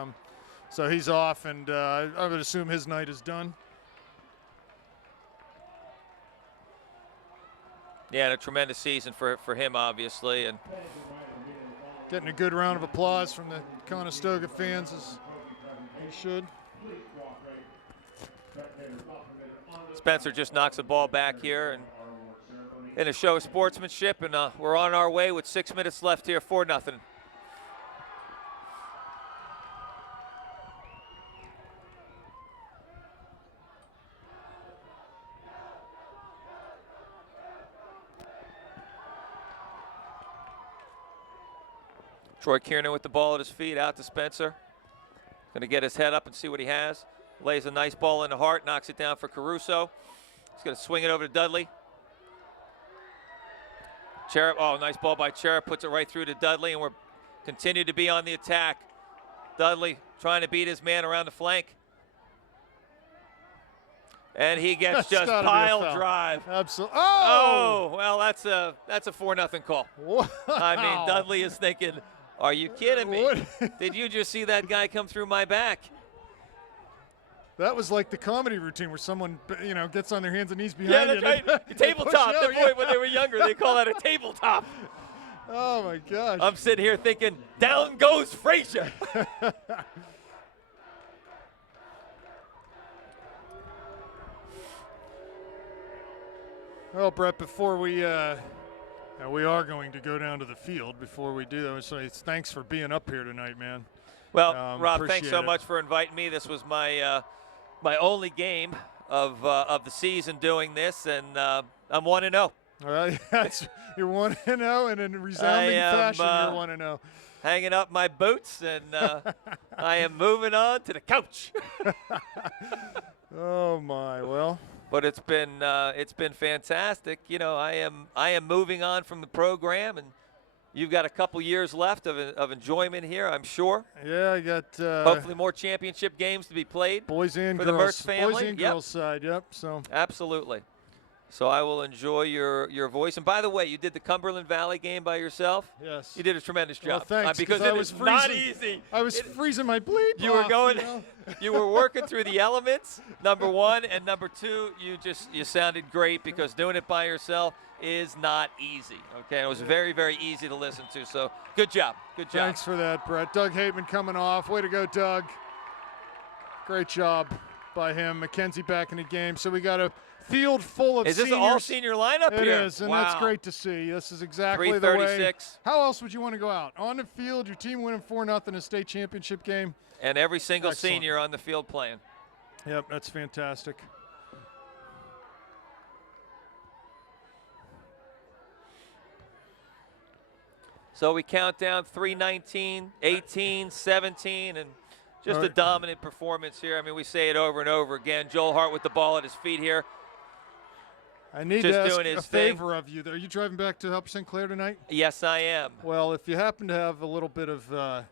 So he's off, and I would assume his night is done. Yeah, and a tremendous season for him, obviously, and Getting a good round of applause from the Conestoga fans, as he should. Spencer just knocks the ball back here, and in a show of sportsmanship, and we're on our way with 6 minutes left here, 4-0. Troy Kiernan with the ball at his feet, out to Spencer. Going to get his head up and see what he has. Lays a nice ball in the heart, knocks it down for Caruso. He's going to swing it over to Dudley. Cherub, oh, nice ball by Cherub, puts it right through to Dudley, and we're continue to be on the attack. Dudley trying to beat his man around the flank. And he gets just pile drive. Absolutely. Oh, well, that's a 4-0 call. Wow. I mean, Dudley is thinking, are you kidding me? Did you just see that guy come through my back? That was like the comedy routine where someone, gets on their hands and knees behind you. Yeah, that's right. Tabletop. When they were younger, they call that a tabletop. Oh, my gosh. I'm sitting here thinking, down goes Frazier. Well, Brett, before we are going to go down to the field. Before we do, I would say thanks for being up here tonight, man. Well, Rob, thanks so it. much for inviting me. This was my my only game of the season doing this, and I'm 1-0. Well, you're 1-0, and in resounding fashion, you're 1-0. Hanging up my boots, and I am moving on to the couch. Oh my, well. But it's been fantastic. I am moving on from the program, and you've got a couple years left of enjoyment here, I'm sure. Yeah, I got hopefully more championship games to be played. Boys and for girls. The Mertz family. Boys and girls side. Yep. So absolutely. So I will enjoy your voice. And by the way, you did the Cumberland Valley game by yourself. Yes. You did a tremendous job. Well, thanks. Because it was not easy. I was freezing my bleep. You were going. You were working through the elements. Number one, and number two, you sounded great because doing it by yourself is not easy. Okay, it was very, very easy to listen to. So good job. Good job. Thanks for that, Brett. Doug Hateman coming off. Way to go, Doug. Great job by him. Mackenzie back in the game. So we got a field full of seniors. Is this an all-senior lineup here? It is, and wow. that's great to see. This is exactly the way. How else would you want to go out? On the field, your team winning 4-0 in a state championship game. And every single senior on the field playing. Yep, that's fantastic. So we count down 3:19, 18, 17, and just a dominant performance here. I mean, we say it over and over again. Joel Hart with the ball at his feet here. I need to ask a favor of you. Are you driving back to help St. Clair tonight? Yes, I am. Well, if you happen to have a little bit of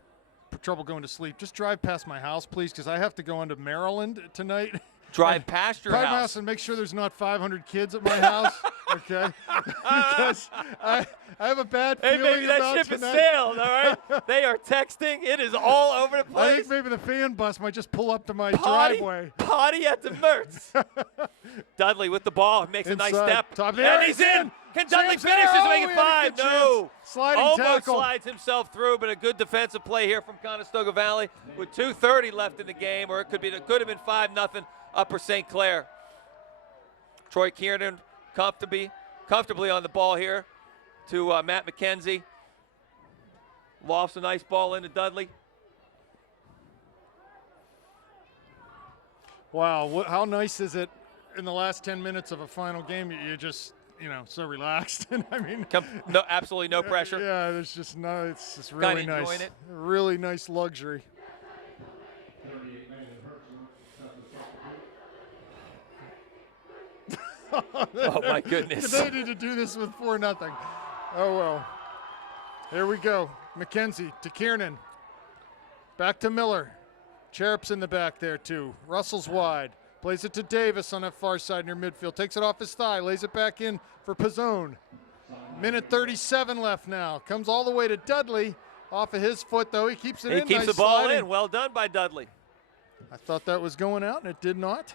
trouble going to sleep, just drive past my house, please, because I have to go into Maryland tonight. Drive past your house and make sure there's not 500 kids at my house, okay? Because I have a bad feeling about maybe that ship tonight. has sailed, all right? They are texting. It is all over the place. I think maybe the fan bus might just pull up to my driveway. Potty at the Mertz. Dudley with the ball. Makes a nice step. And he's in. Can Dudley finish this? Make it 5. No. Sliding tackle. Almost slides himself through, but a good defensive play here from Conestoga Valley with 2:30 left in the game, or it could have been 5-0 Upper St. Clair. Troy Kiernan comfortably on the ball here to Matt McKenzie. Lofts a nice ball into Dudley. Wow, how nice is it in the last 10 minutes of a final game? You're just, so relaxed. And I mean, no, absolutely no pressure. Yeah, there's just no. It's just really nice. Enjoying it. Really nice luxury. Oh, my goodness. They need to do this with 4-0. Oh, well. Here we go. McKenzie to Kiernan. Back to Miller. Cherup's in the back there, too. Russell's wide. Plays it to Davis on that far side near midfield. Takes it off his thigh. Lays it back in for Pizzone. Minute 37 left now. Comes all the way to Dudley. Off of his foot, though. He keeps it in. He keeps nice the ball sliding. in. Well done by Dudley. I thought that was going out, and it did not.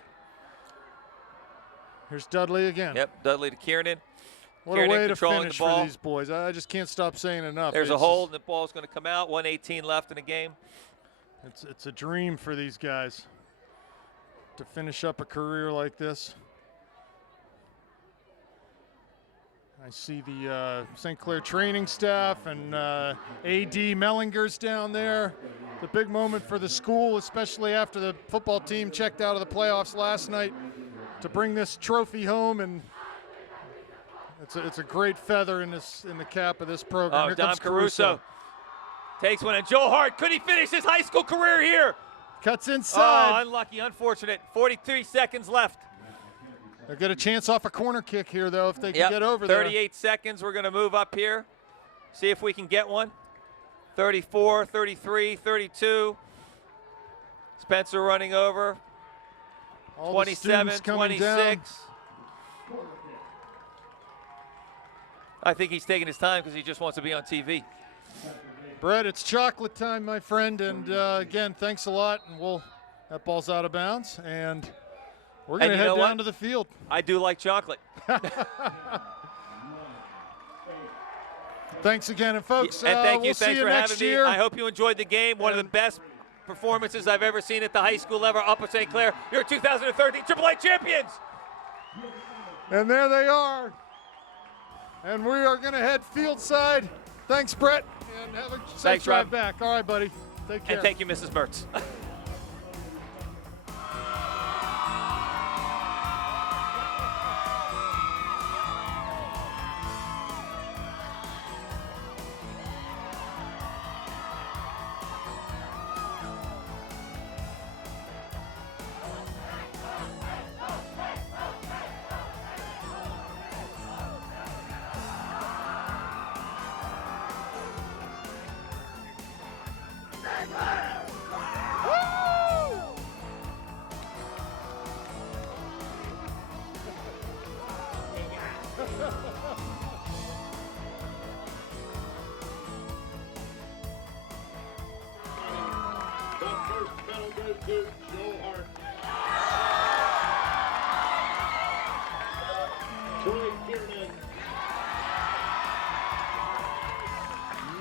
Here's Dudley again. Yep, Dudley to Kiernan. What Kiernan a way to controlling finish the ball. for these boys. I just can't stop saying enough. There's a It's hold, and the ball's going to come out. 1:18 left in the game. It's a dream for these guys to finish up a career like this. I see the St. Clair training staff and A.D. Mellinger's down there. It's a big moment for the school, especially after the football team checked out of the playoffs last night, to bring this trophy home, and it's a great feather in the cap of this program. Oh, Here Dom comes Caruso takes one, and Joe Hart, could he finish his high school career here? Cuts Oh, inside. unlucky, unfortunate. 43 seconds left. They'll get a chance off a corner kick here, though, if they can get over there. 38 seconds. We're going to move up here. See if we can get one. 34, 33, 32. Spencer running over. All the 27, students coming 26. down. I think he's taking his time because he just wants to be on TV. Brett, it's chocolate time, my friend, and again, thanks a lot. And that ball's out of bounds, and we're going to head down to the field. I do like chocolate. Thanks again, and folks, And thank you. we'll see Thanks you for next having year. me. I hope you enjoyed the game. One of the best performances I've ever seen at the high school level. Upper St. Clair, your 2013 AAA champions. And there they are. And we are going to head field side. Thanks, Brett, and have a safe Thanks, drive Rob. back. All right, buddy. Take care. And thank you, Mrs. Mertz. The first medal goes to Joe Hart. Troy Kiernan.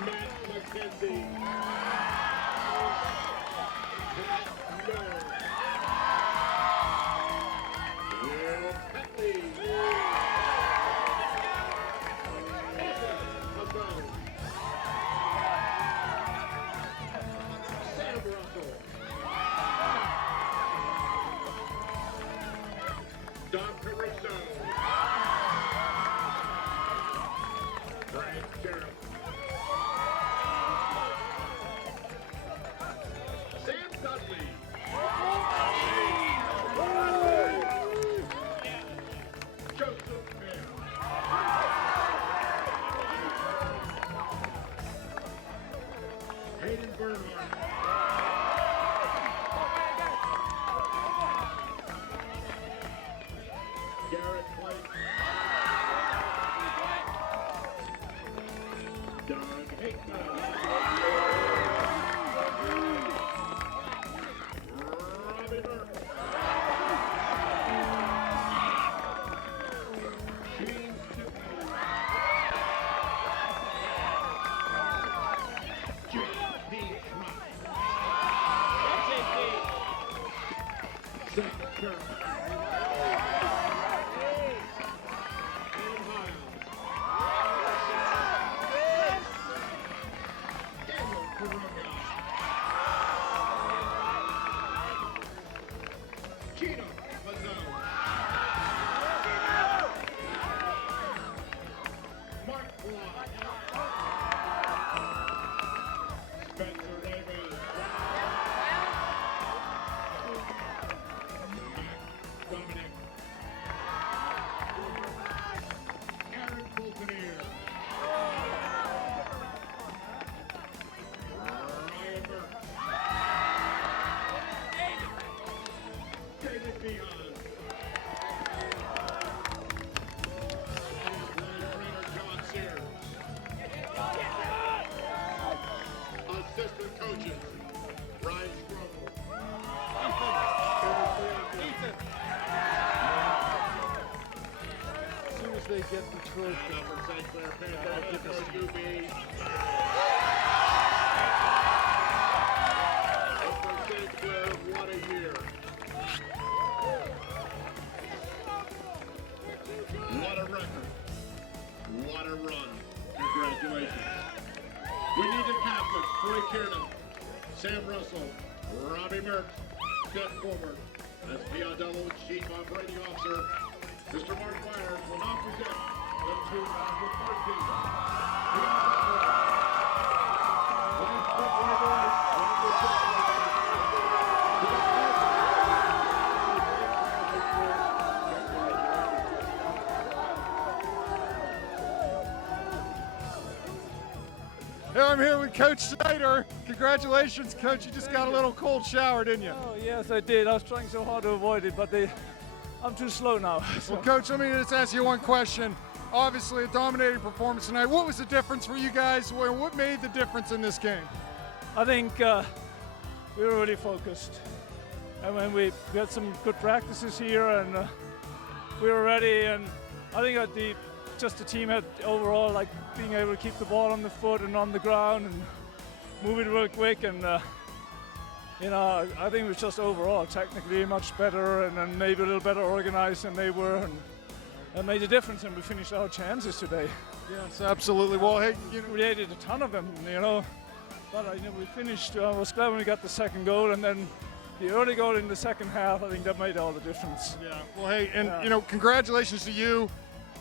Matt McKenzie. Pat Miller. Will Bentley. Pizzone. Sam Russell. Don Caruso. Brad Cherup. Sam Dudley. Joseph Mayer. Hayden Bernhardt. Garrett White. Doug Hickman. Robbie Burke. Gene Stupid. J.P. Schmuck. Zach Kerr. Gino Pizzone. Mark Blanc. Spencer Davis. Matt they get the truth. What a year. What a record. What a run. Congratulations. We need the captains, Troy Kiernan, Sam Russell, Robbie Mertz, step forward. As PIAA Chief Operating Officer, Mr. Mark Myers will now present the 2013 Here I'm here with Coach Snyder. Congratulations, Coach. You just got a little cold shower, didn't you? Oh, yes, I did. I was trying so hard to avoid it, but I'm too slow now. Well, Coach, let me just ask you one question. Obviously, a dominating performance tonight. What was the difference for you guys? What made the difference in this game? I think we were really focused. I mean, we had some good practices here, and we were ready. And I think that the team had overall, like, being able to keep the ball on the foot and on the ground and move it real quick. And you know, I think it was just overall technically much better, and then maybe a little better organized than they were, and that made a difference. And we finished our chances today. Yes, absolutely. Well, hey, We created a ton of them, you know. But we finished. I was glad when we got the second goal, and then the early goal in the second half. I think that made all the difference. yeah. Well, hey, and you know, congratulations to you.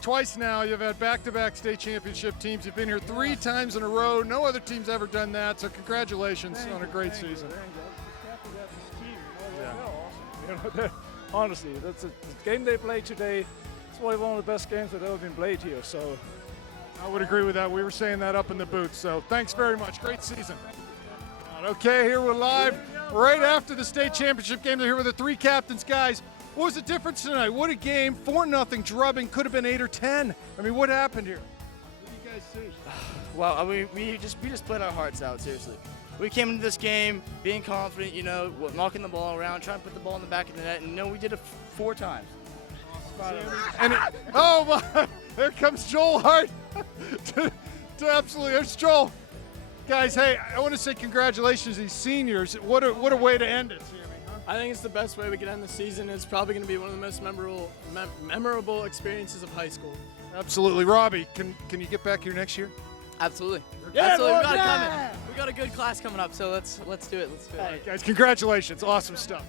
Twice now, you've had back-to-back state championship teams. You've been here 3 times in a row. No other team's ever done that. So congratulations on a great season. They're awesome. You know, honestly, that's the game they played today. It's probably one of the best games that ever been played here. So I would agree with that. We were saying that up in the booth. So thanks very much. Great season. Okay, here we're live right after the state championship game. They're here with the 3 captains, guys. What was the difference tonight? What a game. 4-0 drubbing. Could have been 8 or 10. I mean, what happened here? What do you guys see? Well, I mean, we just played our hearts out, seriously. We came into this game being confident, you know, knocking the ball around, trying to put the ball in the back of the net, and we did it 4 times. And oh my, there comes Joel Hart to absolutely, there's Joel. Guys, hey, I want to say congratulations to these seniors. What a way to end it, Sammy, huh? I think it's the best way we can end the season. It's probably going to be one of the most memorable experiences of high school. Absolutely. Robbie, can you get back here next year? Absolutely. Yeah, Absolutely. We got yeah. it coming. We got a good class coming up, so let's do it. Let's do it. Guys, congratulations. Awesome stuff.